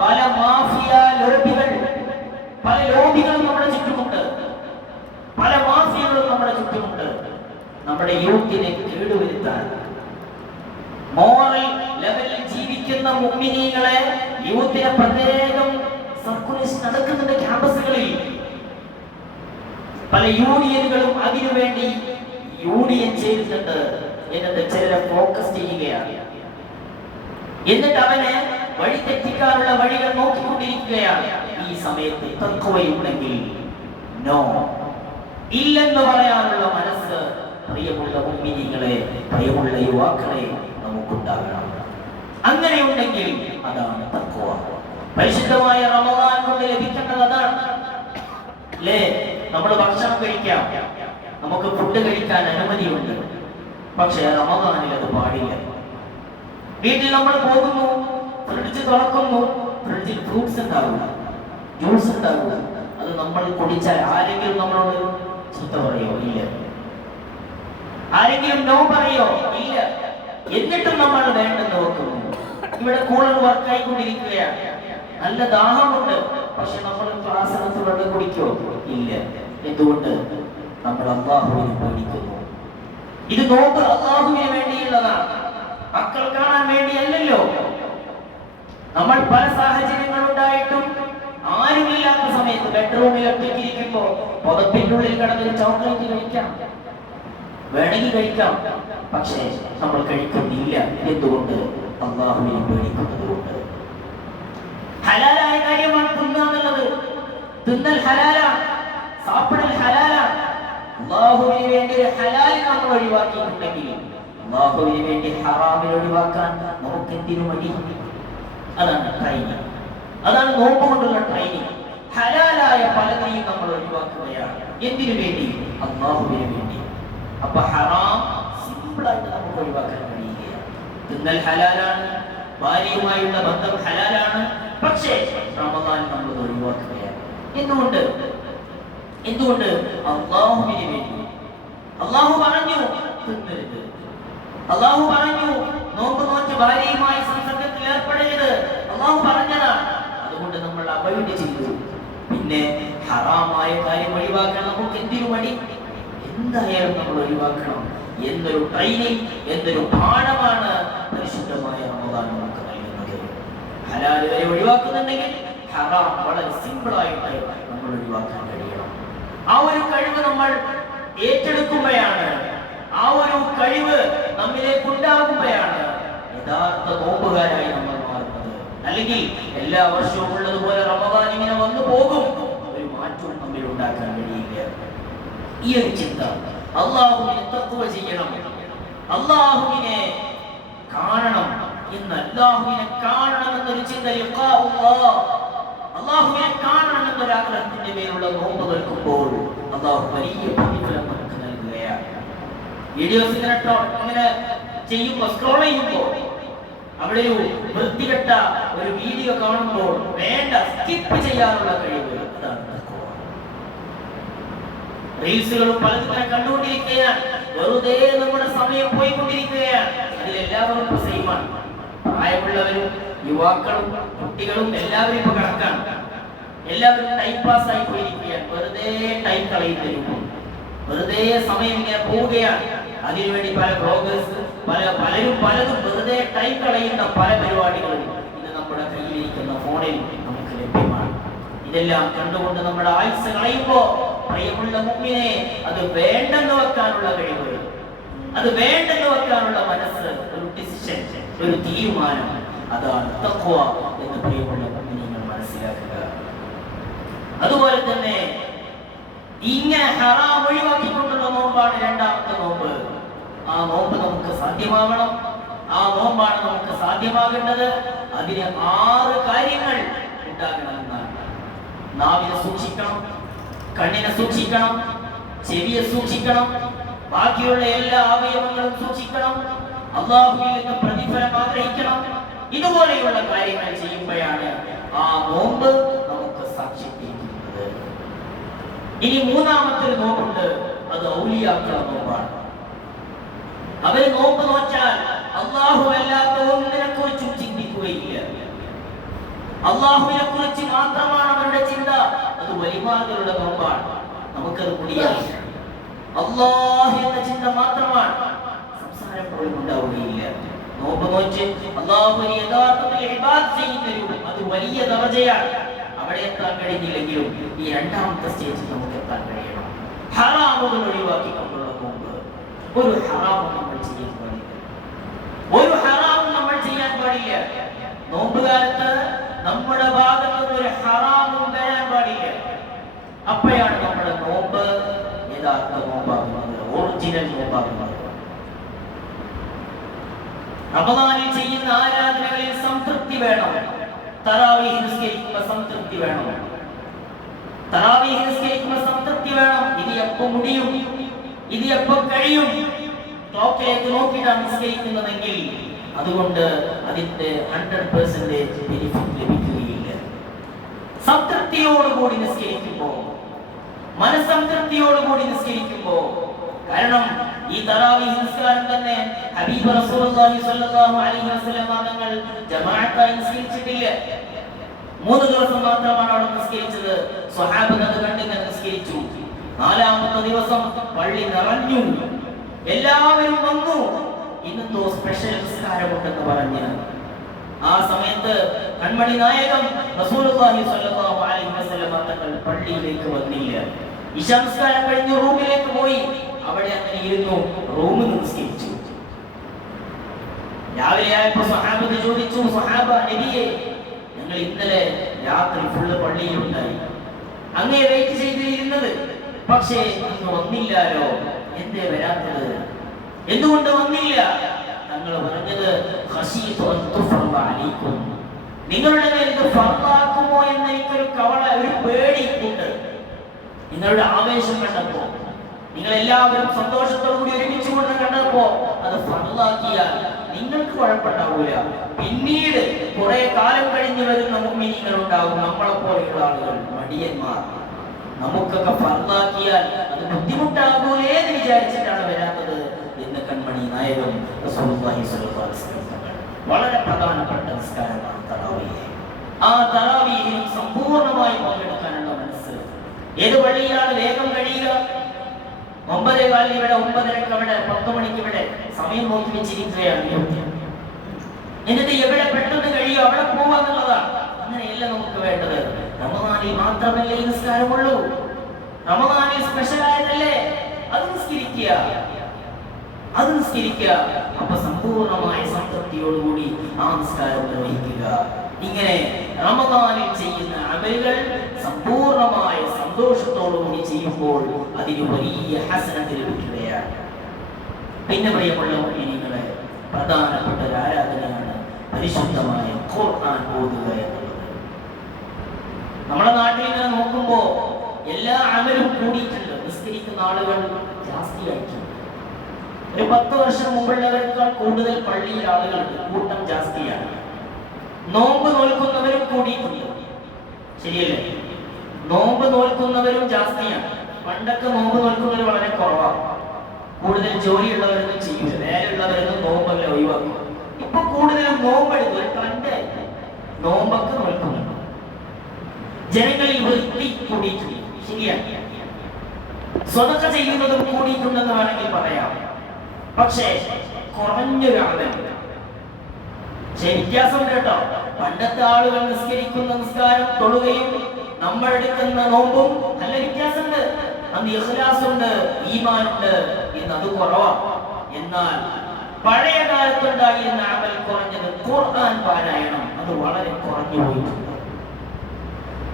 പല മാഫിയ ലോബികൾ, പല ലോബികളും നമ്മുടെ ചുറ്റുമുണ്ട്, പല മാഫിയകളും നമ്മുടെ ചുറ്റുമുണ്ട്. നമ്മുടെ യൂത്തിനെ കേടുവരുത്താൻ, മോറൽ ലെവലിൽ ജീവിക്കുന്ന മുഅ്മിനീങ്ങളെ, യൂത്തിനെ പ്രത്യേകം സർക്കുലേഷൻ നടക്കുന്നുണ്ട് ക്യാമ്പസുകളിൽ. പല യൂണിയനുകളും അതിനുവേണ്ടി യൂണിയൻ ചെയ്തിട്ടുണ്ട്. എന്നിട്ട് ചിലരെ ഫോക്കസ് ചെയ്യുകയാണ്. എന്നിട്ട് അവനെ വഴി തെറ്റിക്കാനുള്ള വഴികൾ നോക്കിക്കൊണ്ടിരിക്കുകയാണ്. ഈ സമയത്ത് തഖ്വയുണ്ടെങ്കിൽ നോ, ഇല്ലെന്ന് പറയാനുള്ള മനസ്സ് പ്രിയമുള്ള മുഅ്മിനീങ്ങളെ, പ്രിയമുള്ള യുവാക്കളെ നമുക്കുണ്ടാകണം. അങ്ങനെയുണ്ടെങ്കിൽ അതാണ് തഖ്വ. പരിശുദ്ധമായ റമദാൻ കൊണ്ട് ലഭിക്കേണ്ടത് അതാണ് അല്ലേ? നമ്മൾ ഭക്ഷണം കഴിക്കാം, നമുക്ക് ഫുഡ് കഴിക്കാൻ അനുമതിയുണ്ട്. പക്ഷേ റമദാനിൽ അത് പാടില്ല. വീട്ടിൽ നമ്മൾ പോകുന്നു, ഫ്രിഡ്ജ് തുറക്കുന്നു, ഫ്രിഡ്ജിൽ ഫ്രൂട്ട്സ് ഉണ്ടാവില്ല, ജ്യൂസ് ഉണ്ടാവില്ല. അത് നമ്മൾ കുടിച്ചാൽ ആരെങ്കിലും നമ്മളോട് ചീത്ത പറയോ? ഇല്ല. ആരെങ്കിലും നോ പറയോ? ഇല്ല. എന്നിട്ടും നമ്മൾ വേണ്ടെന്ന് വെക്കുന്നു. ഇവിടെ കൂളർ വർക്കായിക്കൊണ്ടിരിക്കുകയാണ്, നല്ല ദാഹമുണ്ട്, പക്ഷെ നമ്മൾ ക്ലാസ്സിനകത്ത് വെള്ളം കുടിക്കോ? ഇല്ല. എന്തുകൊണ്ട്? നമ്മൾ അല്ലാഹുവിനെ പേടിക്കുന്നു. ഇത് നോമ്പ് അല്ലാഹുവിന് വേണ്ടിയുള്ളതാണ്, മക്കൾ കാണാൻ വേണ്ടിയല്ലല്ലോ. നമ്മൾ പല സാഹചര്യങ്ങൾ ഉണ്ടായിട്ടും ആരുമില്ലാത്ത സമയത്ത് ബെഡ്റൂമിൽ ഒറ്റയ്ക്കിരിക്കുമ്പോ പുതപ്പിന്റെ ഉള്ളിൽ കിടന്നൊരു ചോക്ലേറ്റ് കഴിക്കാം, വേണമെങ്കിൽ കഴിക്കാം. പക്ഷേ നമ്മൾ കഴിക്കുന്നില്ല. എന്തുകൊണ്ട്? അല്ലാഹുവിനെ പേടിക്കുന്നത് കൊണ്ട്. ഹലാലായ കാര്യമാണ് തിന്നുന്നത്. തിന്നൽ ഹലാലാണ്, സാപ്പിടൽ ഹലാലാണ്. അല്ലാഹുവിന് വേണ്ടി ഒരു ഹലാൽ നമ്മൾ ഒഴിവാക്കിയിട്ടുണ്ടെങ്കിൽ അല്ലാഹുവിന് വേണ്ടി ഹറാമിൽ ഒഴിവാക്കാൻ നമുക്ക് എന്തിനു മടി? അതാണ് ട്രെയിനിങ്, അതാണ് നോമ്പ് കൊണ്ടുള്ള ട്രെയിനിങ്. ഹലാലായ പലതിനെയും നമ്മൾ ഒഴിവാക്കുകയാണ്. എന്തിനു വേണ്ടി? അല്ലാഹുവിന് വേണ്ടി. അപ്പൊ ഹറാം സിമ്പിളായിട്ട് നമുക്ക് ഒഴിവാക്കാൻ കഴിയുകയാണ്. തിന്നൽ ഹലാലാണ്, ഭാര്യയുമായുള്ള ബന്ധം ഹലാലാണ്. പക്ഷേ റമദാൻ നമ്മൾ ഒഴിവാക്കുകയാണ്. എന്തുകൊണ്ട്? എന്തുകൊണ്ട്? അല്ലാഹുവിന് വേണ്ടി. അല്ലാഹു പറഞ്ഞു തിന്നരുത്, അല്ലാഹു പറഞ്ഞു നോമ്പ് നോറ്റ് ഭാര്യയുമായി സംസർഗത്തിൽ ഏർപ്പെടരുത്, അല്ലാഹു പറഞ്ഞതാണ്. അതുകൊണ്ട് നമ്മൾ അവോയ്ഡ് ചെയ്തു. പിന്നെ ഹറാമായ കാര്യം ഒഴിവാക്കാൻ നമുക്ക് എന്തിനു മടി? എന്തായാലും നമ്മൾ ഒഴിവാക്കണം എന്നൊരു ട്രെയിനിങ്, എന്നൊരു പാഠമാണ് പരിശുദ്ധമായ റമദാൻ നമുക്ക് നൽകുന്നത്. ഹലാൽ വരെ ഒഴിവാക്കുന്നുണ്ടെങ്കിൽ ഹറാം വളരെ സിമ്പിളായിട്ട് നമ്മൾ ഒഴിവാക്കാൻ കഴിയണം. ആ ഒരു കഴിവ് നമ്മൾ ഏറ്റെടുക്കുമ്പോഴാണ്, ആ ഒരു കഴിവ് നമ്മിലേക്ക് ഉണ്ടാകുമ്പോഴാണ് യഥാർത്ഥ നോമ്പുകാരായി നമ്മൾ മാറുന്നത്. അല്ലെങ്കിൽ എല്ലാ വർഷവും ഉള്ളതുപോലെ റമദാൻ ഇങ്ങനെ വന്നു പോകും, ഒരു മാറ്റവും നമ്മിൽ ഉണ്ടാക്കാൻ കഴിയില്ല. ഈ ഒരു ചിന്ത, അല്ലാഹുവിനെ തഖ്വ ചെയ്യണം, അല്ലാഹുവിനെ കാണണം എന്ന്, അല്ലാഹുവിനെ കാണണം എന്നൊരു ചിന്ത, അല്ലാഹുവിനെ കാണണം എന്നൊരു ആഗ്രഹത്തിന്റെ പേരുള്ള നോമ്പ് നിൽക്കുമ്പോൾ അല്ലാഹു വലിയ പ്രതിഫലം നമുക്ക് നൽകുകയാണ്. വീഡിയോസ് ഇങ്ങനെ ചെയ്യുമ്പോൾ, സ്ക്രോൾ ചെയ്യുമ്പോൾ, അവിടെ ഒരു വൃത്തികെട്ട ഒരു വീഡിയോ കാണുമ്പോൾ വേണ്ട സ്കിപ്പ് ചെയ്യാനുള്ള കഴിവ്, അതാണ് റീൽസുകളും പലതിനെ കണ്ടുകൊണ്ടിരിക്കുകയാണ്. വെറുതെ നമ്മുടെ സമയം പോയിക്കൊണ്ടിരിക്കുകയാണ്. അതിലെല്ലാവരും സെയിമാണ്. പ്രായമുള്ളവരും യുവാക്കളും കുട്ടികളും എല്ലാവരും ഇപ്പൊ കണക്കാണ്. എല്ലാവരും ടൈം പാസ് ആയി പോയിരിക്കുകയാണ്. വെറുതെ ടൈം കളയുന്നതിനും വെറുതെ സമയം ഇങ്ങനെ പോവുകയാണ്. അതിനുവേണ്ടി പല ബ്ലോഗേഴ്സ്, പലരും പലതും വെറുതെ ടൈം കളയുന്ന പല പരിപാടികളും ഇന്ന് നമ്മുടെ കയ്യിലിരിക്കുന്ന ഫോണിൽ നമുക്ക് ലഭ്യമാണ്. ഇതെല്ലാം കണ്ടുകൊണ്ട് നമ്മുടെ ആയുസ് കളയുമ്പോ പ്രിയമുള്ള മുഅ്മിനെ, അത് വേണ്ടെന്ന് വെക്കാനുള്ള കഴിവ്, അത് വേണ്ടെന്ന് വെക്കാനുള്ള മനസ്സ്, ഒരു ഡിസിഷൻ, ഒരു തീരുമാനം, അതാണ് തഖ്വ എന്ന് പ്രിയമുള്ള മുഅ്മിനീങ്ങൾ മനസ്സിലാക്കുക. അതുപോലെ തന്നെ ഇങ്ങനെ ഹറാം ഒഴിവാക്കിക്കൊണ്ടുള്ള നോമ്പാണ് രണ്ടാമത്തെ നോമ്പ്. ആ നോമ്പ് നമുക്ക് സാധ്യമാവണം. ആ നോമ്പാണ് നമുക്ക് സാധ്യമാകേണ്ടത്. അതിന് 6 കാര്യങ്ങൾ ഉണ്ടാകണമെന്നാണ്. നാവിനെ സൂക്ഷിക്കണം, കണ്ണിനെ സൂക്ഷിക്കണം, ചെവിയെ സൂക്ഷിക്കണം, ബാക്കിയുള്ള എല്ലാ അവയവങ്ങളും സൂക്ഷിക്കണം, അല്ലാഹുവിൽ നിന്ന് പ്രതിഫലം ആഗ്രഹിക്കണം. ഇതുപോലെയുള്ള കാര്യങ്ങൾ ചെയ്യുമ്പോഴാണ് ആ നോമ്പ് നമുക്ക് സാക്ഷ്യപ്പെടുത്തുന്നത്. ഇനി മൂന്നാമത്തെ ഒരു നോമ്പുണ്ട്, അത് ഔലിയാക്കളുടെ നോമ്പാണ്. അവര് നോമ്പ് നോറ്റാൽ അല്ലാഹു അല്ലാത്ത ഒന്നിനെ കുറിച്ചും ചിന്തിക്കുകയില്ല. അല്ലാഹുവിനെ കുറിച്ച് മാത്രമാണ് അവരുടെ ചിന്ത. അത് വലിമാരുടെ നോമ്പാണ്. നമുക്കത് മുടിയായി അല്ലാഹ് എന്ന ചിന്ത മാത്രമാണ്. സംസാരം പോലും ഉണ്ടാവുകയില്ല. നോമ്പ് നോറ്റ് അല്ലാഹുവിനെ യഥാർത്ഥത്തിൽ ഇബാദത്ത് ചെയ്യുന്നവരും അത് വലിയ ദർജയാണ്. അവിടെ എത്താൻ കഴിഞ്ഞില്ലെങ്കിലും ഈ രണ്ടാമത്തെ സ്റ്റേജിൽ നമുക്ക് എത്താൻ കഴിയണം. ഹറാമുകൾ ഒഴിവാക്കിക്കൊണ്ടുള്ള നോമ്പ്. ഒരു ഹറാമും നമ്മൾ ചെയ്യാൻ പാടില്ല. ഒരു ഹറാമും നമ്മൾ ചെയ്യാൻ പാടില്ല. നോമ്പ് കാലത്ത് നമ്മുടെ ഭാഗത്ത് നിന്ന് ഒരു ഹറാമും വരാൻ പാടില്ല. അപ്പോഴാണ് നമ്മുടെ നോമ്പ് യഥാർത്ഥ നോമ്പാകുന്നത്, ഒറിജിനൽ നോമ്പാകുന്നത്. റമദാനിൽ ചെയ്യുന്ന ആരാധനകളിൽ സംതൃപ്തി വേണം. തറാവീഹ് നിസ്കരിക്കുമ്പോൾ സംതൃപ്തി വേണം. തറാവീഹ് നിസ്കരിക്കുമ്പോൾ സംതൃപ്തി വേണം. ഇത് എപ്പോൾ മുടിയും, ഇത് എപ്പോൾ കഴിയും, ക്ലോക്കിലേക്ക് നോക്കിയിട്ടാണ് നിസ്കരിക്കുന്നതെങ്കിൽ അതുകൊണ്ട് അതിന്റെ 100% ബെനിഫിറ്റ് ലഭിക്കുകയില്ല. സംതൃപ്തിയോടുകൂടി നിസ്കരിക്കുമ്പോ, മനസ്സംതൃപ്തിയോടുകൂടി നിസ്കരിക്കുമ്പോ, കാരണം ഈ തറാവീഹ് നിസ്കാരം തന്നെ ഹബീബ് റസൂലുള്ളാഹി സ്വല്ലല്ലാഹു അലൈഹി വസല്ലം തങ്ങൾ ജമാഅത്തായി നിസ്കരിച്ചിട്ടില്ല. 3 ദിവസം മാത്രമാണ് അവിടെ നിസ്കരിച്ചത്. സ്വഹാബത്ത് അത് കണ്ടിങ്ങനെ നിസ്കരിച്ചു. 4ാമത്തെ ദിവസം പള്ളി നിറഞ്ഞു, എല്ലാവരും വന്നു. ഇന്നെന്തോ സ്പെഷ്യൽ നിസ്കാരമുണ്ടെന്ന് പറഞ്ഞ് ആ സമയത്ത് കൺമണി നായകം റസൂലുള്ളാഹി സ്വല്ലല്ലാഹു അലൈഹി വസല്ലം തങ്ങൾ പള്ളിയിലേക്ക് വന്നില്ല. ഇശാ നിസ്കാരം കഴിഞ്ഞ് റൂമിലേക്ക് പോയി. അവിടെ അങ്ങനെ ഇരുന്നു, റൂമിൽ നിസ്കരിച്ചു. രാവിലെ ആയപ്പോൾ സ്വഹാബത്ത് ചോദിച്ചു, സ്വഹാബ നബിയെ, ഞങ്ങൾ ഇന്നലെ രാത്രി ഫുള്ള് പള്ളിയിലുണ്ടായി, അങ്ങേ വെയിറ്റ് ചെയ്തിരുന്നത്, പക്ഷേ അങ്ങ് വന്നില്ലാലോ, എന്തേ വരാത്തത്, എന്തുകൊണ്ട് വന്നില്ല? തങ്ങൾ പറഞ്ഞത് ഖശീതു അൻ തുഫറദ അലൈക്കും, നിങ്ങളുടെ മേൽ ഇത് ഫർളാക്കുമോ എന്ന് എനിക്കൊരു ഒരു പേടിയുണ്ട്. നിങ്ങളുടെ ആവേശം കണ്ടപ്പോ, നിങ്ങൾ എല്ലാവരും സന്തോഷത്തോടു കൂടി ഒരുമിച്ച് കൊണ്ട് കണ്ടപ്പോ അത് ഫർളാക്കിയാൽ നിങ്ങൾക്ക് കുഴപ്പമുണ്ടാവൂല. പിന്നീട് കുറെ കാലം കഴിഞ്ഞ് വരുന്ന മുഅ്മിനീങ്ങൾ ഉണ്ടാകും, നമ്മളെ പോലെയുള്ള ആളുകൾ, മടിയന്മാർ. നമുക്കൊക്കെ ഫർളാക്കിയാൽ അത് ബുദ്ധിമുട്ടാകൂലേ എന്ന് വിചാരിച്ചിട്ടാണ് വരാത്തത് എന്ന് കൺമണി നായകം റസൂലുള്ളാഹി സ്വല്ലല്ലാഹു അലൈഹി വസല്ലം. വളരെ പ്രധാനപ്പെട്ട നിസ്കാരമാണ് തറാവീഹ്. ആ തറാവീഹിൽ സമ്പൂർണ്ണമായി പങ്കെടുക്കാനുള്ള മനസ്സ്. ഏത് പള്ളിയിലാണ് വേഗം കഴിയുക? 9:15 ഇവിടെ, 9:30 അവിടെ, 10 മണിക്ക് ഇവിടെ, സമയം നോക്കി വെച്ചിരിക്കുകയാണ്. എന്നിട്ട് എവിടെ പെട്ടെന്ന് കഴിയും അവിടെ പോവാന്നുള്ളതാണ്. അങ്ങനെയല്ല നമുക്ക് വേണ്ടത്. റമദാനിൽ മാത്രമല്ലേ ഈ നിസ്കാരമുള്ളൂ. റമദാനിൽ സ്പെഷ്യൽ ആയതല്ലേ, അത് നിസ്കരിക്കുക, അത് നിസ്കരിക്കുക. അപ്പൊ സമ്പൂർണമായ സംതൃപ്തിയോടുകൂടി ആ നിസ്കാരം നിർവഹിക്കുക. ഇങ്ങനെ റമദാനിൽ ചെയ്യുന്ന അമലുകൾ സമ്പൂർണമായ സന്തോഷത്തോടുകൂടി ചെയ്യുമ്പോൾ അതിന് വലിയ ഹസനത്ത് ലഭിക്കുകയാണ്. പിന്നെ പ്രിയമുള്ള മുഅ്മിനീങ്ങളെ, പ്രധാനപ്പെട്ട ഒരു ആരാധനയാണ് പരിശുദ്ധമായ ഖുർആൻ ഓതുക എന്നുള്ളത്. നമ്മുടെ നാട്ടിൽ ഇങ്ങനെ നോക്കുമ്പോ എല്ലാ അമലും കൂടിയിട്ടുണ്ട്. നിസ്കരിക്കുന്ന ആളുകൾ ജാസ്തിയായിട്ടുണ്ട്. ഒരു 10 വർഷം മുമ്പുള്ളവരെക്കാൾ കൂടുതൽ പള്ളിയിൽ ആളുകളുണ്ട്, കൂട്ടം ജാസ്തിയാണ്. നോമ്പ് നോൽക്കുന്നവരും കൂടിയിട്ടുണ്ട്, ശരിയല്ലേ? നോമ്പ് നോൽക്കുന്നവരും ജാസ്തിയാണ്. പണ്ടൊക്കെ നോമ്പ് നോൽക്കുന്നവർ വളരെ കുറവാണ്. കൂടുതൽ ജോലിയുള്ളവരൊന്നും ചെയ്യില്ല, നേരെയുള്ളവരൊന്നും നോമ്പല്ല ഒഴിവാക്കും. ഇപ്പൊ കൂടുതലും നോമ്പെടുക്കും, ഒരു ട്രെൻഡായി നോമ്പൊക്കെ നോൽക്കുന്നുണ്ട്. ജനങ്ങളിൽ വൃത്തി കൂടിയിട്ടുണ്ട്, ശരിയാണ്. സ്വതക്ക ചെയ്യുന്നതും കൂടിയിട്ടുണ്ടെന്ന് വേണമെങ്കിൽ പറയാം. പക്ഷേ കുറഞ്ഞൊരു അമൽ, പക്ഷേ വ്യത്യാസമുണ്ട് കേട്ടോ. പണ്ടത്തെ ആളുകൾ നിസ്കരിക്കുന്ന നിസ്കാരം, തൊഴുകയും നമ്മളെടുക്കുന്ന നോമ്പും നല്ല വ്യത്യാസമുണ്ട്. അന്ന് ഇഖ്ലാസുണ്ട്, ഈമാനുണ്ട്. ഇന്ന് അത് കുറവാണ്. എന്നാൽ പഴയ കാലത്തുണ്ടായിരുന്ന അമൽ കുറഞ്ഞത് ഖുർആൻ പാരായണം, അത് വളരെ കുറഞ്ഞു പോയിട്ടുണ്ട്.